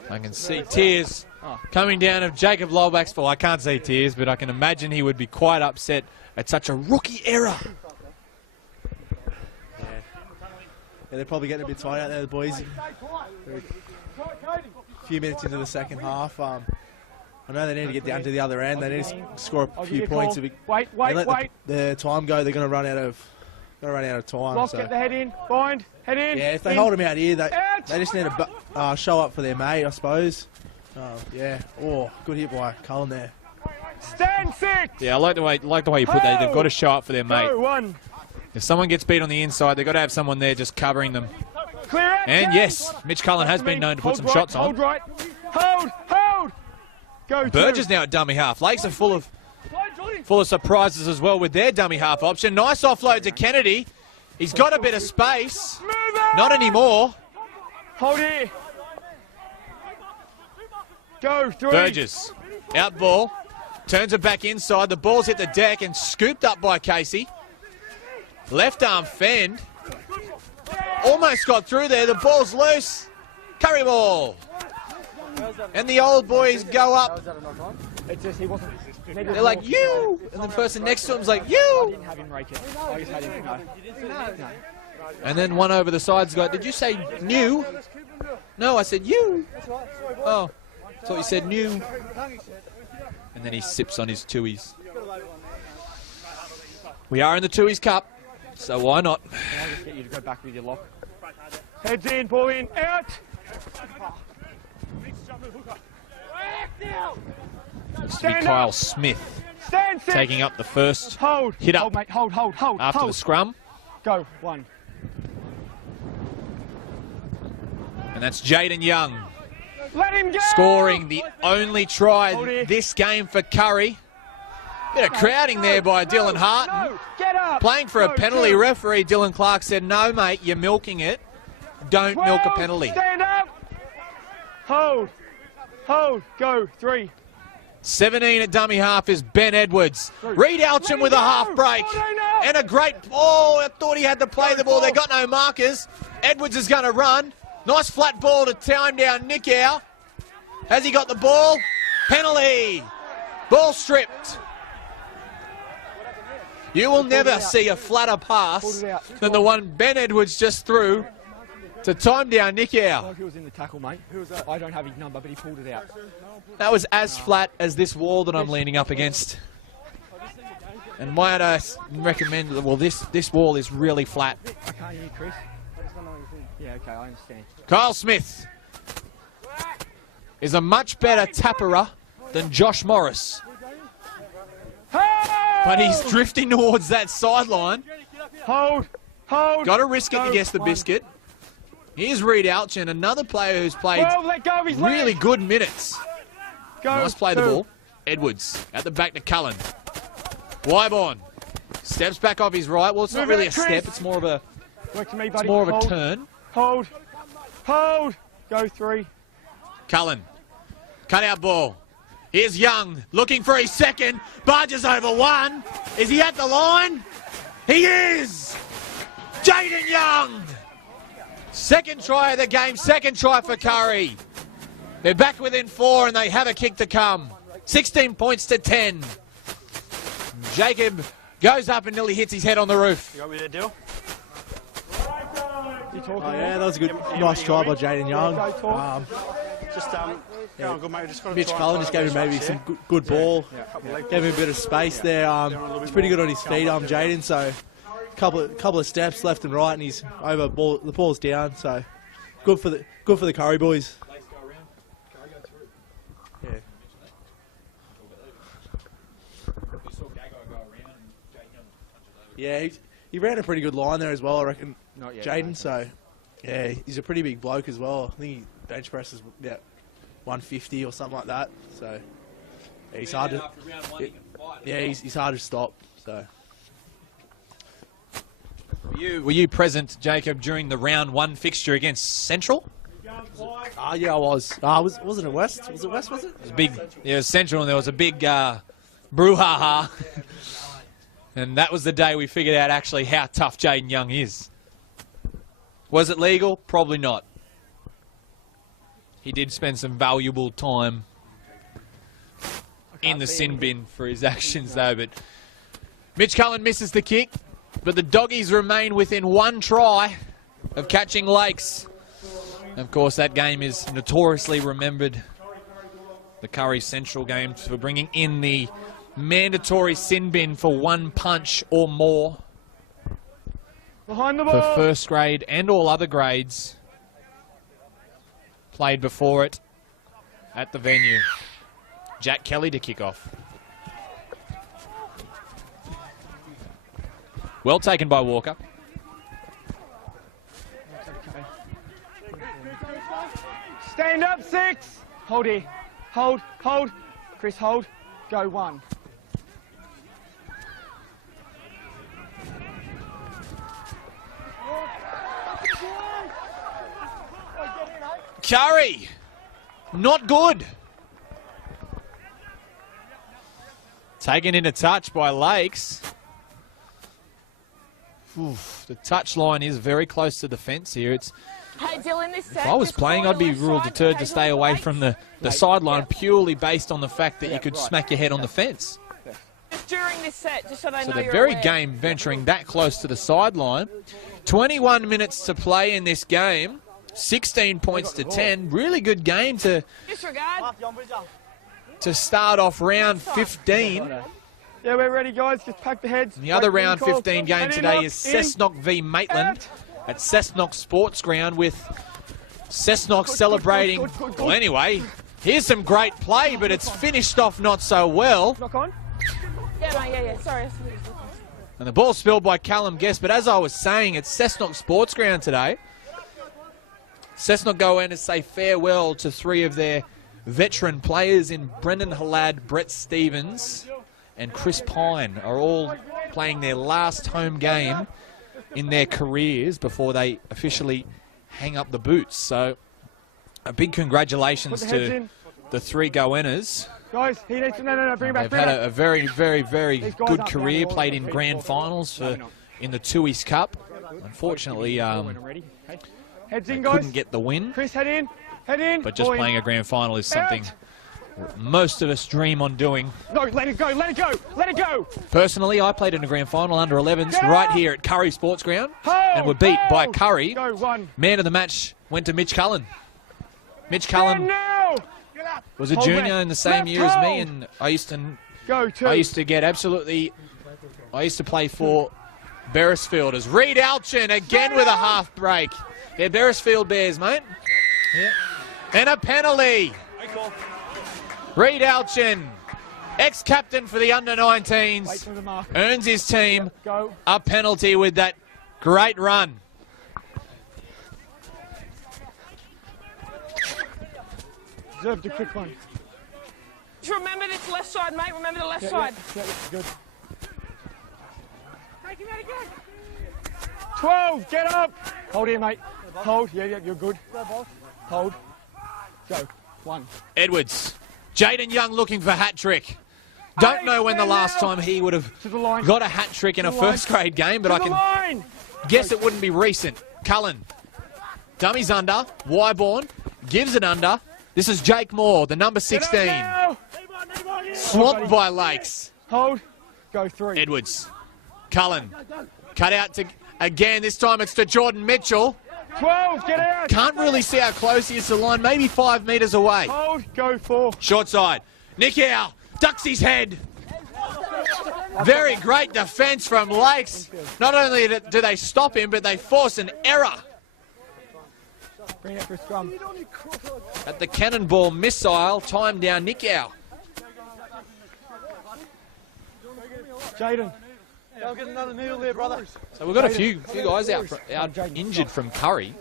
I can see tears coming down of Jacob Lolbach's fall. I can't see tears, but I can imagine he would be quite upset at such a rookie error. Yeah, they're probably getting a bit tired out there, the boys. A few minutes into the second half. I know they need to get down to the other end. They need to score a few points. If Wait. they let the time go, they're going to run out of time. Lock, So. get the head in. Bind. Head in. Yeah, if they in. hold him out here, they Out. just need to show up for their mate, I suppose. Yeah. Oh, good hit by Cullen there. Stand 6. Yeah, I like the way you put that. They've got to show up for their mate. Go 1. If someone gets beat on the inside, they've got to have someone there just covering them. Clear out. And 10. yes, Mitch Cullen has been known to put Hold some right, shots on. Hold right. Hold. Go 2. Burgess now at dummy half. Lakes are full of surprises as well with their dummy half option. Nice offload to Kennedy. He's got a bit of space. Move out. Not anymore. Hold here. Go 3. Burgess. Out ball. Turns it back inside. The ball's hit the deck and scooped up by Casey. Left arm fend. Almost got through there. The ball's loose. Curry ball. And the old boys go up. It's just he wasn't. They're like, you! And the person next to him's like, I you! didn't have him rake it. I just had him. No. And then one over the side's got, did you say new? No, I said you. Oh, I thought you said new. And then he sips on his Tuies. We are in the Tuies Cup, so why not? I'll just get you to go back with your lock. Heads in, ball in, out. This will be Kyle Smith Stand, six. taking up the first Hold. hit up Hold, mate. Hold. after hold. the scrum. Go, 1. And that's Jaden Young Let him go. scoring the only Hold try it. this game for Kurri. Bit of crowding there by Dylan Hart. No, get up. Playing for a Go, penalty. 2. Referee Dylan Clark said, no, mate, you're milking it. Don't milk a 12. penalty. Stand up. Hold. Go, 3. 17 at dummy half is Ben Edwards. Reed Alcham with a half break. 14 out. And a great ball. I thought he had to play the ball. They got no markers. Edwards is going to run. Nice flat ball to time down Nicow. Has he got the ball? Penalty. Ball stripped. You will never see a flatter pass than the one Ben Edwards just threw to time down Nicow. He was in the tackle, mate. Who was that? I don't have his number, but he pulled it out. That was as flat as this wall that I'm leaning up against. And might I recommend, well, this wall is really flat. I can't hear you, Chris. Yeah, okay, I understand. Kyle Smith is a much better tapperer than Josh Morris. But he's drifting towards that sideline. Hold. Got to risk it to Go, guess the 1. biscuit. Here's Reed Alchin, another player who's played 12, let go of his really leg. good minutes. Go, Nice play the 2. ball. Edwards at the back to Cullen. Wyborn steps back off his right. Well, it's not Move really it, a Chris. step. It's more of a Work to me, buddy. more of a Hold. turn. Hold. Go, 3. Cullen. Cut out ball. Here's Young looking for his second. Barges over 1. Is he at the line? He is! Jaden Young! Second try of the game. Second try for Kurri. They're back within 4 and they have a kick to come. 16 points to 10. Jacob goes up and nearly hits his head on the roof. You got me there, Dill? Oh, yeah, that was a good, nice try by Jaden Young. Just, go on, good mate. Just got to Mitch try Cullen and just throw gave him those maybe shots, some yeah? good ball. Leg Gave him a bit of space there. He's pretty good on his feet, Jaden. So couple of steps left and right, and he's over. The ball's down. So good for the Kurri boys. Yeah, he ran a pretty good line there as well, I reckon. Not yet, Jaden. mate. So yeah, he's a pretty big bloke as well. I think he bench presses about 150 or something like that. So yeah, he's hard to. Yeah, he's hard to stop. So. Were you present, Jacob, during the round 1 fixture against Central? Yeah, I was. Wasn't it West? Was it West, was it? It was big. Yeah, it was Central, and there was a big brouhaha. And that was the day we figured out actually how tough Jaden Young is. Was it legal? Probably not. He did spend some valuable time in the sin bin for his actions, though. But Mitch Cullen misses the kick. But the Doggies remain within 1 try of catching Lakes. And of course, that game is notoriously remembered. The Kurri Central game for bringing in the mandatory sin bin for 1 punch or more Behind the for ball. first grade and all other grades played before it at the venue. Jack Kelly to kick off. Well taken by Walker. Stand up, 6. Hold here. Hold. Chris, hold. Go, 1. Kurri, not good. Taken into touch by Lakes. Oof, the touch line is very close to the fence here. It's Hey, Dylan, this set, If I was just playing, follow I'd be left real side, deterred to take stay on the away weights. from the sideline purely based on the fact that you could smack your head on the fence. Just during this set, just so they So know the you're very aware. game venturing that close to the sideline. 21 minutes to play in this game. 16 points to 10. Really good game to Disregard. start off round 15. Yeah, we're ready, guys. Just pack the heads. The other Wait for round the call. 15 game Head in, today up, is in, Cessnock v Maitland. out. at Cessnock Sports Ground with Cessnock celebrating. Well, anyway, here's some great play, but it's finished off not so well. Lock on? Yeah, mate, yeah. Sorry. And the ball spilled by Callum Guest, but as I was saying, it's Cessnock Sports Ground today. Cessnock go in to say farewell to 3 of their veteran players in Brendan Halad, Brett Stevens, and Chris Pine are all playing their last home game in their careers before they officially hang up the boots. So a big congratulations to the 3 go-inners. Guys, he needs to, no, bring it back. They've had a very, very, very good career, played in grand finals in the Tooheys Cup. Unfortunately, Heads in, guys. couldn't get the win. Chris, head in. Head in. But just playing a grand final is something most of us dream on doing. No, let it go, let it go, let it go. Personally, I played in a grand final under 11s right here at Kurri Sports Ground and were beat by Kurri. Go, 1. Man of the match went to Mitch Cullen. Mitch Cullen was a junior in the same year as me, and I used to get absolutely. I used to play for Beresfielders. Reed Alchin again with a half break. They're Beresfield Bears, mate. Yeah. And a penalty. Reed Alchin, ex-captain for the under-19s, earns his team a penalty with that great run. Deserved a quick one. Just remember this left side, mate. Remember the left side. Yeah, good. 12, get up. Hold here, mate. Hold. Yeah, you're good. Hold. Go. 1. Edwards. Jaden Young looking for hat-trick. Don't know when the last time he would have got a hat-trick in a first-grade game, but I can guess it wouldn't be recent. Cullen. Dummies under. Wyborn gives it under. This is Jake Moore, the number 16. Swamped by Lakes. Hold. Go 3. Edwards. Cullen. Cut out to, again, this time it's to Jordan Mitchell. 12, get out. Can't really see how close he is to the line, maybe 5 metres away. Hold, go 4. Short side. Nick Howe ducks his head. Very great defence from Lakes. Not only do they stop him, but they force an error. Bring it for a scrum. At the cannonball missile, time down Nick Howe. Jaden. Go get another needle there, brother. So we've got a few guys out injured from Kurri.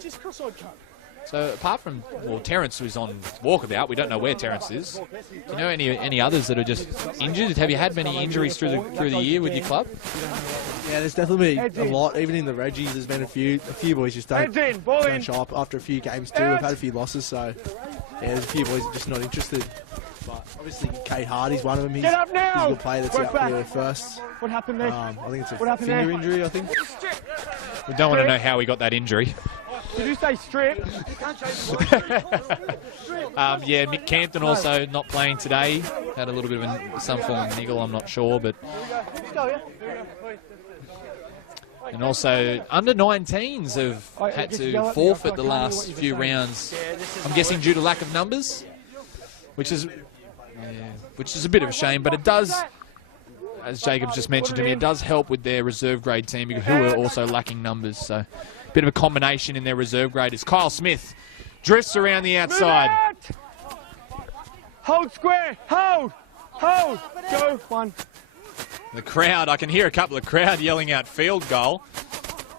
So apart from, well, Terrence was on walkabout. We don't know where Terrence is. Do you know any others that are just injured? Have you had many injuries through the year with your club? Yeah, there's definitely a lot. Even in the Reggies, there's been a few boys just don't show up after a few games too. We've had a few losses, so yeah, there's a few boys just not interested. But obviously, Kate Hardy's one of them. He's a good player that's out there first. What happened there? I think it's a finger injury, I think. We don't want to know how he got that injury. Did you say strip? Yeah, Mick Campton also not playing today. Had a little bit of some form of niggle, I'm not sure, but. And also, under-19s have had to forfeit the last few rounds. I'm guessing due to lack of numbers, which is a bit of a shame, but it does, as Jacob just mentioned to me, it does help with their reserve grade team who are also lacking numbers. So, a bit of a combination in their reserve graders. Kyle Smith drifts around the outside. Hold square. Hold. Go 1. The crowd, I can hear a couple of crowd yelling out field goal.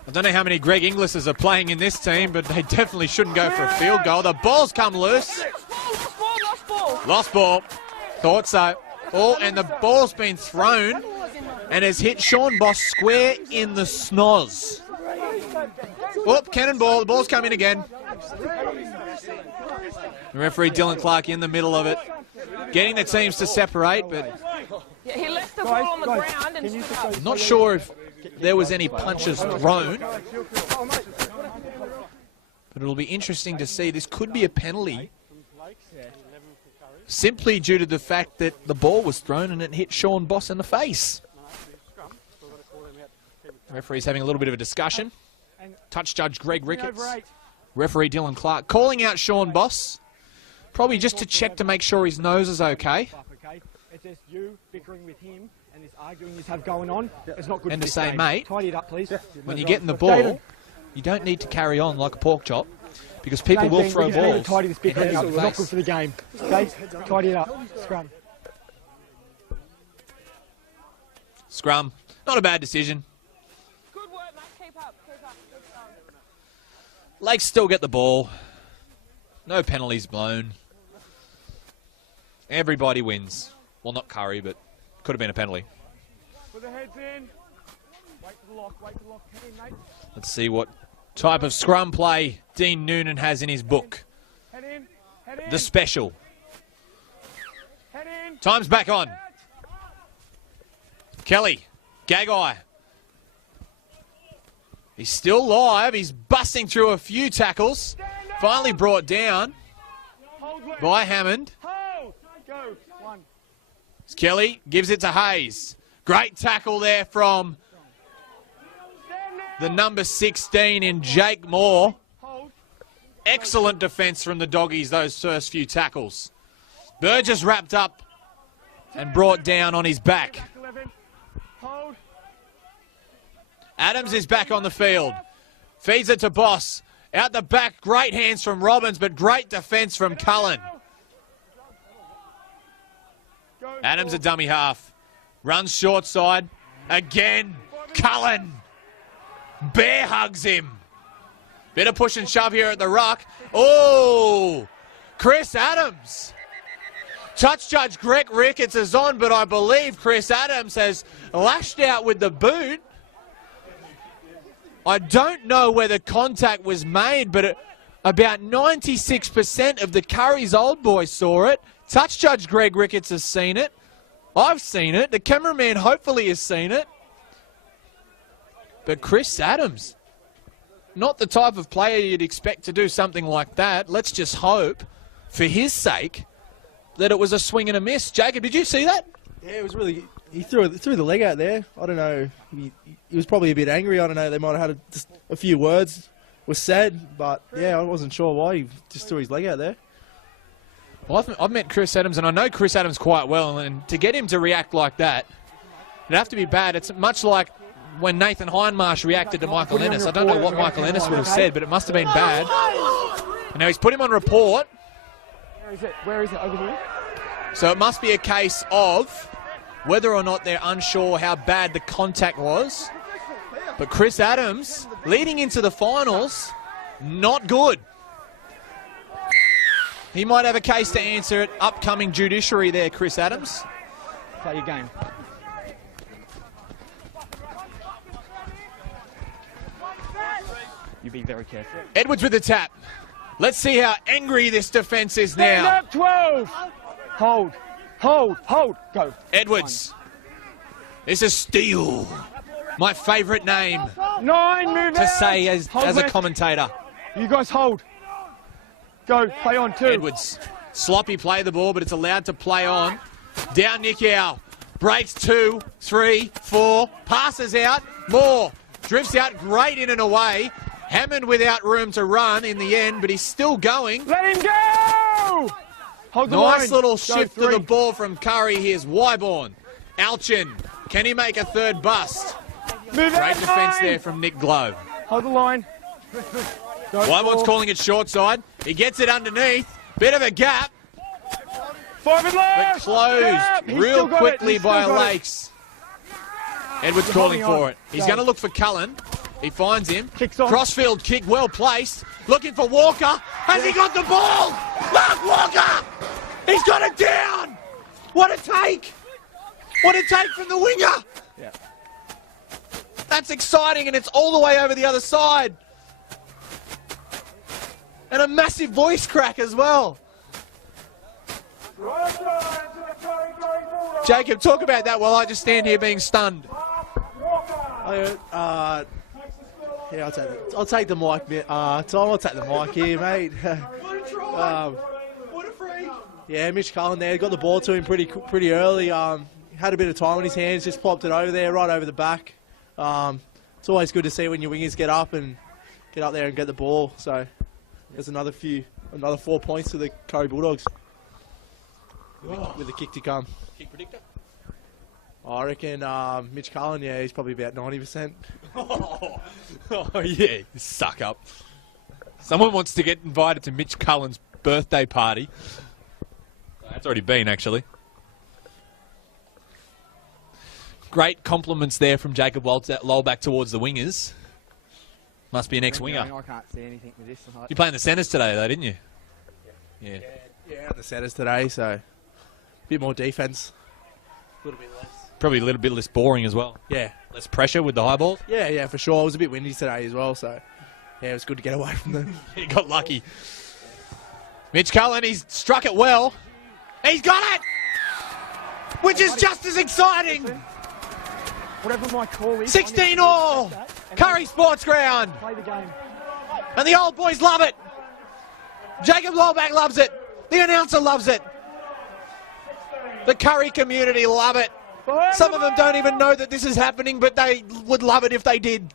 I don't know how many Greg Inglis's are playing in this team, but they definitely shouldn't go for a field goal. The ball's come loose. Lost ball. Thought so. Oh, and the ball's been thrown and has hit Sean Boss square in the snoz. Whoop, cannonball. The ball's come in again. The referee Dylan Clark in the middle of it. Getting the teams to separate, but Yeah, he left the ball on the ground and I'm not sure if there was any punches thrown. But it'll be interesting to see. This could be a penalty simply due to the fact that the ball was thrown and it hit Sean Boss in the face. The referee's having a little bit of a discussion. Touch judge Greg Ricketts. Referee Dylan Clark calling out Sean Boss. Probably just to check to make sure his nose is okay. It's just you bickering with him and this arguing you have going on. It's not good. And to say, mate, tidy it up, please. when you're getting the ball, You don't need to carry on like a pork chop because people will throw balls. Tidy this big and thing hit up. you in It's the not face. good for the game. Okay? Tidy it up. Scrum. Scrum. Not a bad decision. Good work, mate. Keep up. Keep up. Good scrum. Lakes still get the ball. No penalties blown. Everybody wins. Well, not Kurri, but could have been a penalty. Put the heads in. Wait for the lock. Wait for the lock. Head in, mate. Let's see what type of scrum play Dean Noonan has in his book. Head in. Head in. The special. Head in. Time's back on. Kelly. Gagai. He's still live. He's busting through a few tackles. Finally brought down by Hammond. Hold. Go. One. Kelly gives it to Hayes. Great tackle there from the number 16 in Jake Moore. Hold. Excellent defence from the doggies, those first few tackles. Burgess wrapped up and brought down on his back. Back 11. Hold. Adams is back on the field. Feeds it to Boss. Out the back, great hands from Robbins, but great defence from Cullen. Go. Adams a dummy half. Runs short side. Again, Cullen. Bear hugs him. Bit of push and shove here at the ruck. Oh, Chris Adams. Touch judge Greg Ricketts is on, but I believe Chris Adams has lashed out with the boot. I don't know whether contact was made, but about 96% of the Kurri's old boys saw it. Touch judge Greg Ricketts has seen it. I've seen it. The cameraman hopefully has seen it. But Chris Adams, not the type of player you'd expect to do something like that. Let's just hope, for his sake, that it was a swing and a miss. Jacob, did you see that? Yeah, it was really. He threw the leg out there. I don't know. He was probably a bit angry. I don't know. They might have had just a few words were said, but yeah, I wasn't sure why he just threw his leg out there. Well, I've met Chris Adams, and I know Chris Adams quite well, and to get him to react like that, it'd have to be bad. It's much like when Nathan Hindmarsh reacted to Michael Ennis. I don't know what Michael Ennis would have said, but it must have been bad. And now he's put him on report. Where is it? Where is it? Over here? So it must be a case of whether or not they're unsure how bad the contact was. But Chris Adams, leading into the finals, not good. He might have a case to answer at upcoming judiciary there, Chris Adams. Play your game. You be very careful. Edwards with the tap. Let's see how angry this defence is Stand now. up, 12. Hold. Hold. Hold. Go. Edwards. This is Steel. My favourite name 9. Move to out. say as Hold a left. commentator. You guys hold. Go. Play on 2. Edwards. Sloppy play the ball, but it's allowed to play on. Down Nicow. Breaks 2, 3, 4. Passes out. Moore. Drifts out. Great in and away. Hammond without room to run in the end, but he's still going. Let him go. Hold the line. Nice little Go, shift to 3. the ball from Kurri. Here's Wyborn. Alchin. Can he make a third bust? Move Great out, defence 9. there from Nick Glow. Hold the line. Go, Wyborn's 4. calling it short side. He gets it underneath. Bit of a gap, 5 and but left. closed Yep, he's real still got it, quickly he's by still got it. Lakes. Edwards He's calling holding for on. it. He's Go. going to look for Cullen. He finds him. Kicks on. Crossfield kick, well placed. Looking for Walker. Has he got the ball? Mark Walker! He's got it down! What a take! What a take from the winger! Yeah. That's exciting, and it's all the way over the other side. And a massive voice crack as well. Jacob, talk about that while I just stand here being stunned. Yeah, I'll take the mic, Tom. I'll take the mic here, mate. What a freak! Yeah, Mitch Cullen there got the ball to him pretty early. Had a bit of time on his hands, just popped it over there, right over the back. It's always good to see when your wingers get up there and get the ball. So there's another 4 points to the Kurri Bulldogs with the kick to come. Kick predictor? I reckon Mitch Cullen, yeah, he's probably about 90%. Oh, yeah, you suck up. Someone wants to get invited to Mitch Cullen's birthday party. That's already been, actually. Great compliments there from Jacob Lolback towards the wingers. Must be an ex-winger. I can't see anything with this. You played in the centres today, though, didn't you? Yeah. Yeah, the centres today, so a bit more defence. A little bit less. Probably a little bit less boring as well. Yeah. Less pressure with the high balls. Yeah, for sure. It was a bit windy today as well, so yeah, it was good to get away from them. He got lucky. Mitch Cullen, he's struck it well. He's got it! Which is just as exciting! Whatever my call is. 16 all! Kurri Sports Ground! Play the game. And the old boys love it! Jacob Lolback loves it! The announcer loves it! The Kurri community love it! Some of them don't even know that this is happening, but they would love it if they did.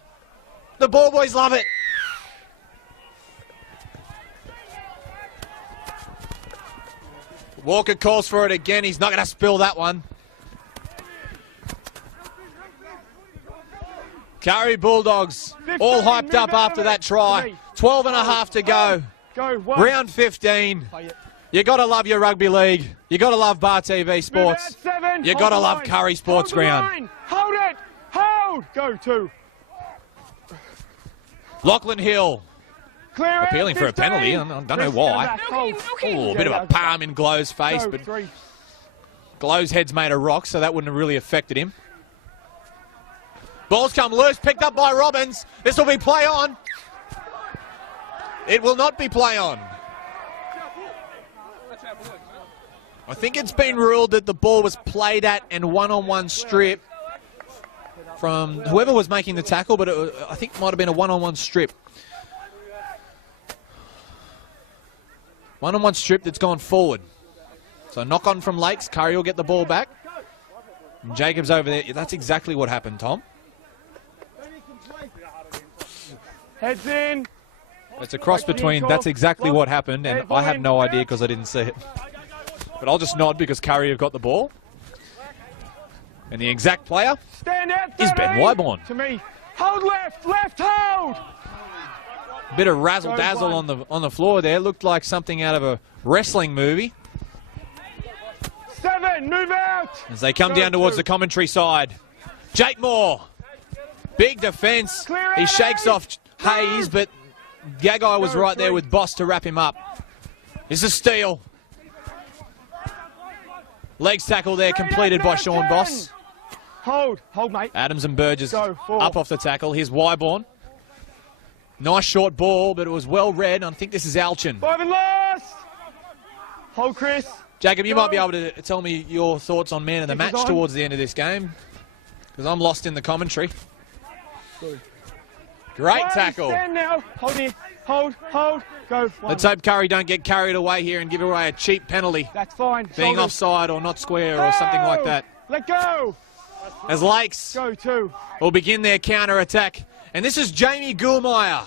The ball boys love it! Walker calls for it again. He's not going to spill that one. Kurri Bulldogs all hyped up after that try. 12 and a half to go. Round 15. You got to love your rugby league. You got to love Bar TV Sports. You got to love Kurri Sports Ground. Hold it. Hold. Go 2. Lachlan Hill Clear appealing for a penalty. I don't know why. Oh, a bit of a palm in Glow's face, but Glow's head's made of rock, so that wouldn't have really affected him. Ball's come loose, picked up by Robbins. This will be play on. It will not be play on. I think it's been ruled that the ball was played at and one-on-one strip from whoever was making the tackle, but I think it might have been a one-on-one strip. One-on-one strip that's gone forward. So knock on from Lakes. Kurri will get the ball back. And Jacob's over there. That's exactly what happened, Tom. Heads in. It's a cross between that's exactly what happened, and I have no idea because I didn't see it. But I'll just nod because Kurri have got the ball. And the exact player is Ben Wyborn. To me. Hold left. Left hold. Bit of razzle-dazzle on the floor there. Looked like something out of a wrestling movie. 7. Move out. As they come down towards the commentary side. Jake Moore. Big defence. He shakes off Hayes, but Gagai was right there with Boss to wrap him up. This is steal. Legs tackle there completed by Sean Boss. Hold, mate. Adams and Burgess up off the tackle. Here's Wyborn. Nice short ball, but it was well read. I think this is Alchin. 5 and last. Hold, Chris. Jacob, you might be able to tell me your thoughts on man of the match towards the end of this game, because I'm lost in the commentary. Great tackle. Stand now. Hold here. Hold. Go. 1. Let's hope Kurri don't get carried away here and give away a cheap penalty. That's fine. Being offside or not square or something like that. Let go. As Lakes Go 2. will begin their counter-attack. And this is Jamie Gulmeyer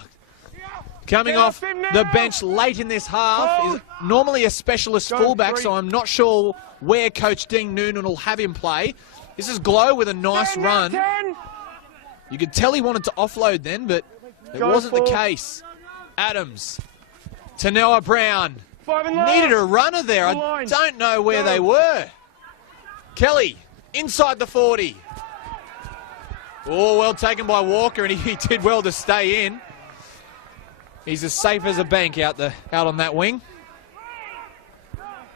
coming off the bench late in this half. Is normally a specialist fullback, so I'm not sure where Coach Dean Noonan will have him play. This is Glow with a nice run. You could tell he wanted to offload then, but it wasn't the case. Adams to Noah Brown. Needed a runner there. I don't know where they were. Kelly inside the 40. Oh, well taken by Walker, and he did well to stay in. He's as safe as a bank out on that wing.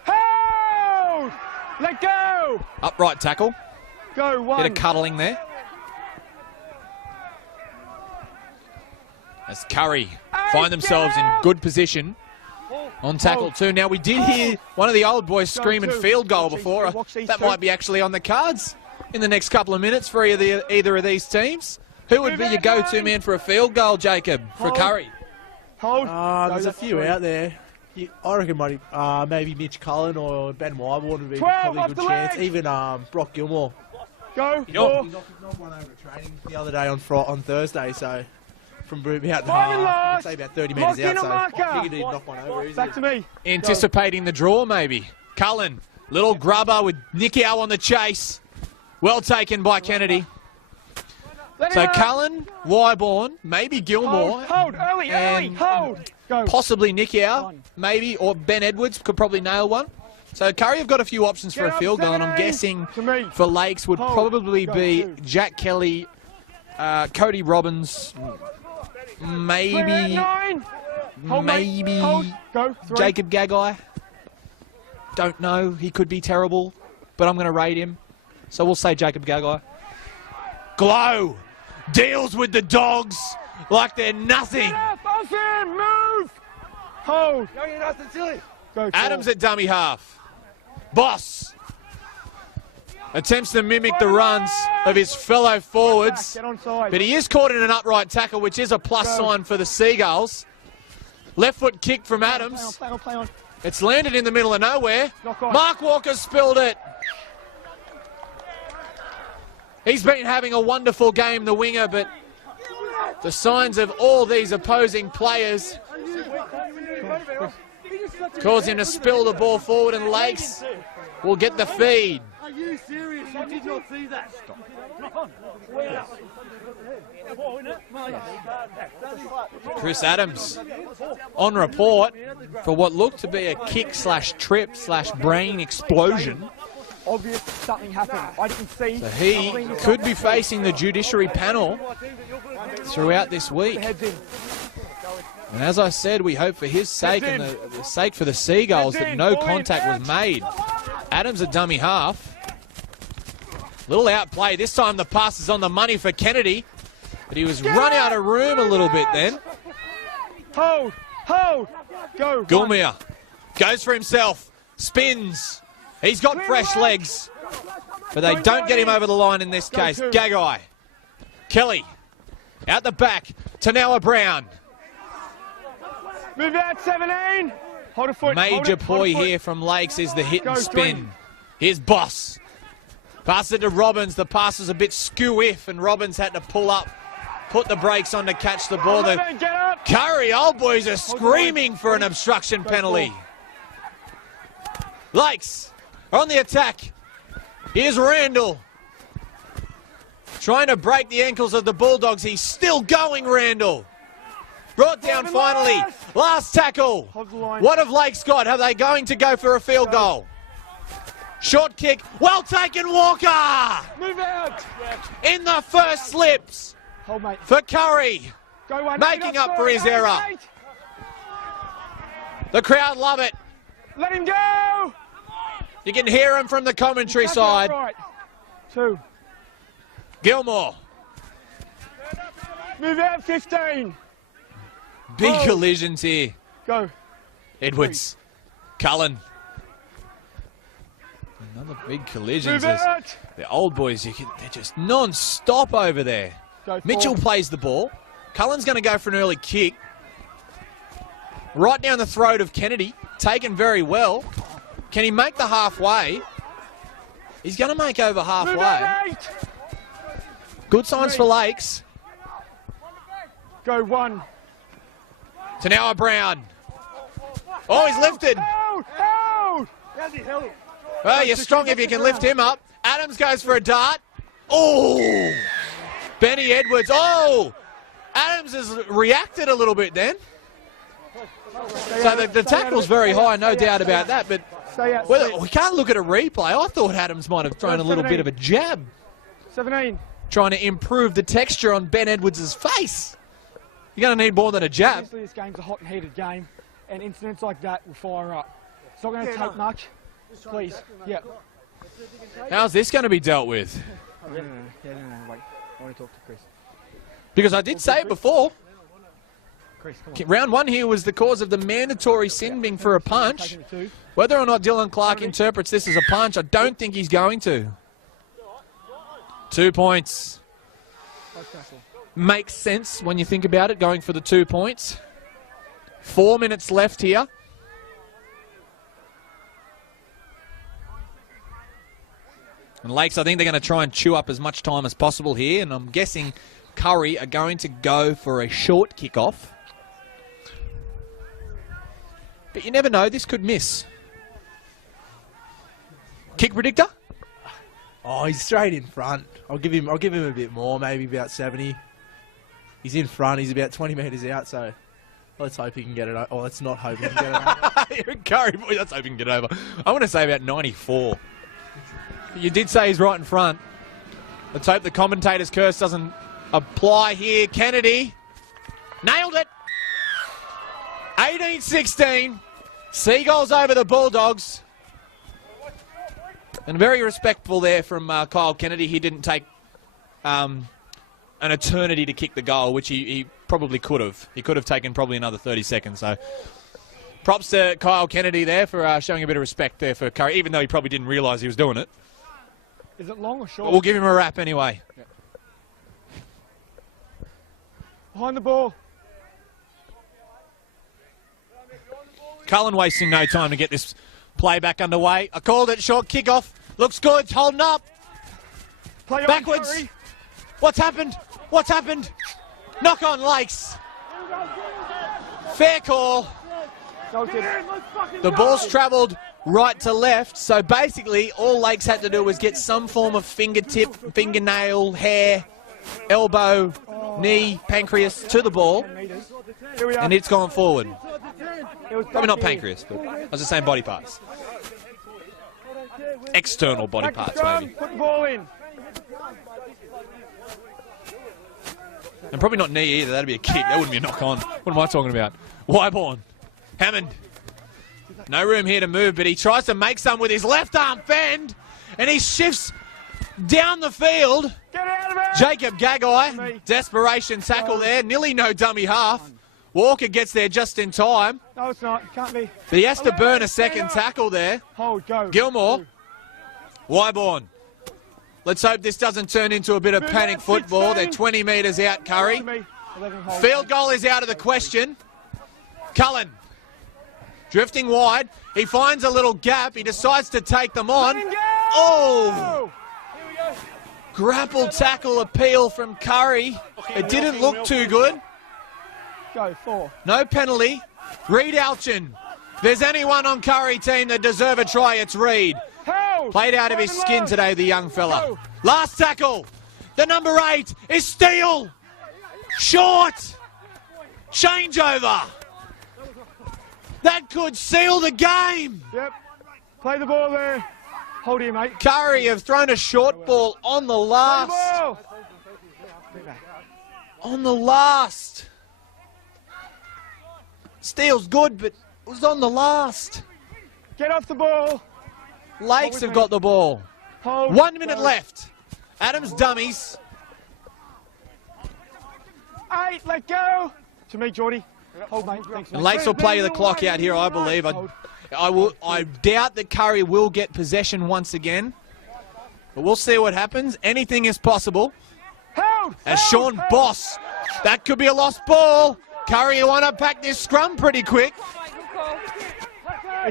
Hold! Let go! Upright tackle. Go 1. Bit of cuddling there. As Kurri find themselves in good position on tackle 2. Now, we did hear one of the old boys screaming field goal before. That might be actually on the cards in the next couple of minutes for either of these teams. Who would be your go-to man for a field goal, Jacob, for Kurri? Hold. There's a few out there. I reckon maybe Mitch Cullen or Ben Wyborn would be probably a good chance. Even Brock Gilmore. Go. He knocked one over at training the other day on Thursday, so from about I'd say about 30 metres out, so I figured he'd knock one over. Back to me. Anticipating the draw, maybe. Cullen, little grubber with Nicky O on the chase. Well taken by Kennedy. So Cullen, Wyborn, maybe Gilmore, Hold, early, and hold. Go. possibly Nikiau, maybe, or Ben Edwards could probably nail one. So Kurri have got a few options for a field goal, and I'm guessing for Lakes would probably be Jack Kelly, Cody Robbins, maybe Jacob Gagai. Don't know. He could be terrible, but I'm going to rate him. So we'll say Jacob Gagai. Glow deals with the Dogs like they're nothing. Move. Hold. Go Adams at dummy half. Boss attempts to mimic the runs of his fellow forwards, but he is caught in an upright tackle, which is a plus sign for the Seagulls. Left foot kick from Adams. Play on. It's landed in the middle of nowhere. Mark Walker spilled it. He's been having a wonderful game, the winger, but the signs of all these opposing players cause him to spill the ball forward, and Lakes will get the feed. Are you serious? You did not see that. Chris Adams on report for what looked to be a kick/trip/brain explosion. Obvious something happened. I didn't see. So he could be facing the judiciary panel throughout this week. And as I said, we hope for his sake and the sake for the Seagulls that no contact was made. Adams a dummy half. Little outplay. This time the pass is on the money for Kennedy. But he was run out of room a little bit then. Hold. Go. Gilmore goes for himself. Spins. He's got fresh legs. But they don't get him over the line in this case. Gagai. Kelly. Out the back. Tanoa Brown. Move out, 17. Hold a foot. Major poi here from Lakes is the hit and spin. Here's Boss. Pass it to Robbins. The pass was a bit skew-if, and Robbins had to pull up, put the brakes on to catch the ball. The Kurri old boys are screaming for an obstruction penalty. Lakes are on the attack. Here's Randall. Trying to break the ankles of the Bulldogs. He's still going, Randall. Brought down finally. Last tackle. What have Lakes got? Are they going to go for a field goal? Short kick. Well taken, Walker. Move out. In the first slips for Kurri. Making up for his error. The crowd love it. Let him go. You can hear him from the commentary side. Right. 2. Gilmore. Move out, 15. Big collisions here. Go. Edwards. Cullen. Another big collisions. Move out. The old boys, they're just non-stop over there. Mitchell plays the ball. Cullen's going to go for an early kick. Right down the throat of Kennedy. Taken very well. Can he make the halfway? He's going to make over halfway. Good signs for Lakes. Go 1. Tanoa Brown. Oh, he's lifted. Hold. Well, you're strong if you can lift him up. Adams goes for a dart. Oh! Benny Edwards. Oh! Adams has reacted a little bit then. So the tackle's very high, no doubt about that. But we can't look at a replay. I thought Adams might have thrown a little bit of a jab. 17. Trying to improve the texture on Ben Edwards' face. You're going to need more than a jab. Obviously, this game's a hot and heated game, and incidents like that will fire up. It's not going to take much. Please. Yeah. How's this going to be dealt with? No. Wait. I want to talk to Chris. Because I did say it before. Chris, come on. Round 1 here was the cause of the mandatory sin being for a punch. Whether or not Dylan Clark interprets this as a punch, I don't think he's going to. 2 points. Makes sense when you think about it, going for the 2 points. 4 minutes left here. And Lakes, I think they're going to try and chew up as much time as possible here, and I'm guessing Kurri are going to go for a short kickoff. But you never know, this could miss. Kick predictor? Oh, he's straight in front. I'll give him a bit more, maybe about 70. He's in front. He's about 20 metres out, so let's hope he can get it over. Oh, let's not hope he can get it over. Curry boy, let's hope he can get over. I want to say about 94. You did say he's right in front. Let's hope the commentator's curse doesn't apply here. Kennedy nailed it. 18-16. Seagulls over the Bulldogs. And very respectful there from Kyle Kennedy. He didn't take an eternity to kick the goal, which he probably could have. He could have taken probably another 30 seconds. So props to Kyle Kennedy there for showing a bit of respect there for Curry, even though he probably didn't realise he was doing it. Is it long or short? But we'll give him a wrap anyway. Yeah. Behind the ball. Cullen wasting no time to get this play back underway. I called it, short kickoff. Looks good, it's holding up. Play on, Backwards. Kurri. What's happened? What's happened? Knock on Lakes. Fair call. The ball's travelled right to left, so basically all Lakes had to do was get some form of fingertip, fingernail, hair, elbow, knee, pancreas to the ball, and it's gone forward. Probably not pancreas, but I was just saying body parts. External body parts, maybe. Put the ball in. And probably not knee either. That'd be a kick. That wouldn't be a knock on. What am I talking about? Wyborn. Hammond. No room here to move, but he tries to make some with his left arm fend, and he shifts down the field. Get out of it! Jacob Gagai. Desperation tackle there. Nearly no dummy half. Walker gets there just in time. No, it's not. It can't be. But he has to burn a second tackle there. Hold, go. Gilmore. Wyborn. Let's hope this doesn't turn into a bit of panic football. They're 20 metres out, Curry. Field goal is out of the question. Cullen. Drifting wide. He finds a little gap. He decides to take them on. Oh! Grapple tackle appeal from Curry. It didn't look too good. Go, 4. No penalty. Reed Alchin. If there's anyone on Curry team that deserve a try, it's Reed. Played out of his skin today, the young fella. Last tackle. The number 8 is Steele. Short. Changeover. That could seal the game. Yep. Play the ball there. Hold here, mate. Curry have thrown a short ball on the last. On the last. Steele's good, but it was on the last. Get off the ball. Lakes have got the ball. Hold. 1 minute left. Adams dummies. 8, let go. To me, Geordie. Hold, mate. Thanks, And Lakes will play the clock out here, I believe. I doubt that Curry will get possession once again. But we'll see what happens. Anything is possible. As Sean Boss. That could be a lost ball. Curry want to pack this scrum pretty quick.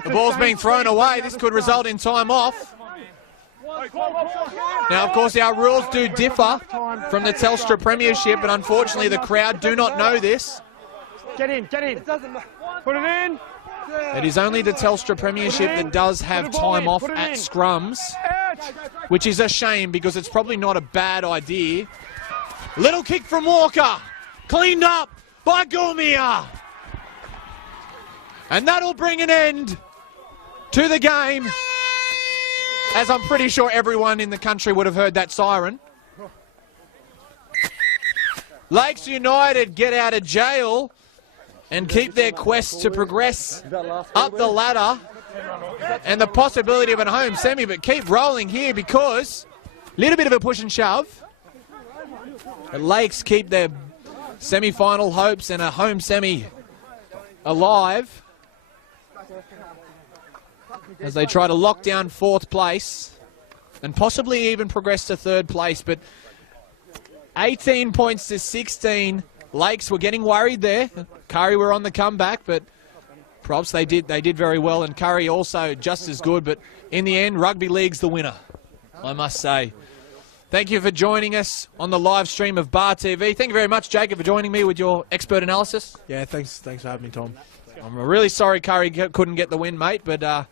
The ball's being thrown away. This could result in time off. Now, of course, our rules do differ from the Telstra Premiership, but unfortunately the crowd do not know this. Get in, get in. Put it in. It is only the Telstra Premiership that does have time off at scrums, which is a shame because it's probably not a bad idea. Little kick from Walker. Cleaned up by Gumia. And that'll bring an end to the game, as I'm pretty sure everyone in the country would have heard that siren. Lakes United get out of jail and keep their quest to progress up the ladder and the possibility of a home semi, but keep rolling here because a little bit of a push and shove. The Lakes keep their semi-final hopes and a home semi alive as they try to lock down 4th place and possibly even progress to 3rd place. But 18 points to 16. Lakes were getting worried there. Curry were on the comeback, but props, they did very well, and Curry also just as good. But in the end, rugby league's the winner, I must say. Thank you for joining us on the live stream of Bar TV. Thank you very much, Jacob, for joining me with your expert analysis. Yeah, thanks for having me, Tom. I'm really sorry Curry couldn't get the win, mate, but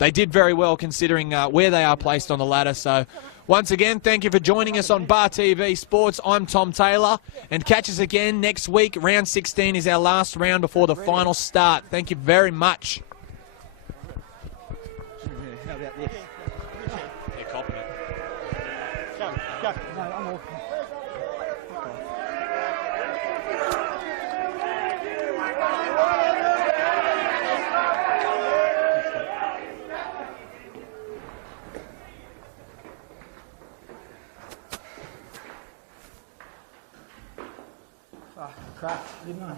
they did very well considering where they are placed on the ladder. So once again, thank you for joining us on Bar TV Sports. I'm Tom Taylor, and catch us again next week. Round 16 is our last round before the final start. Thank you very much. How about this? They're copping it. Go. No, I'm all. Crap, didn't I?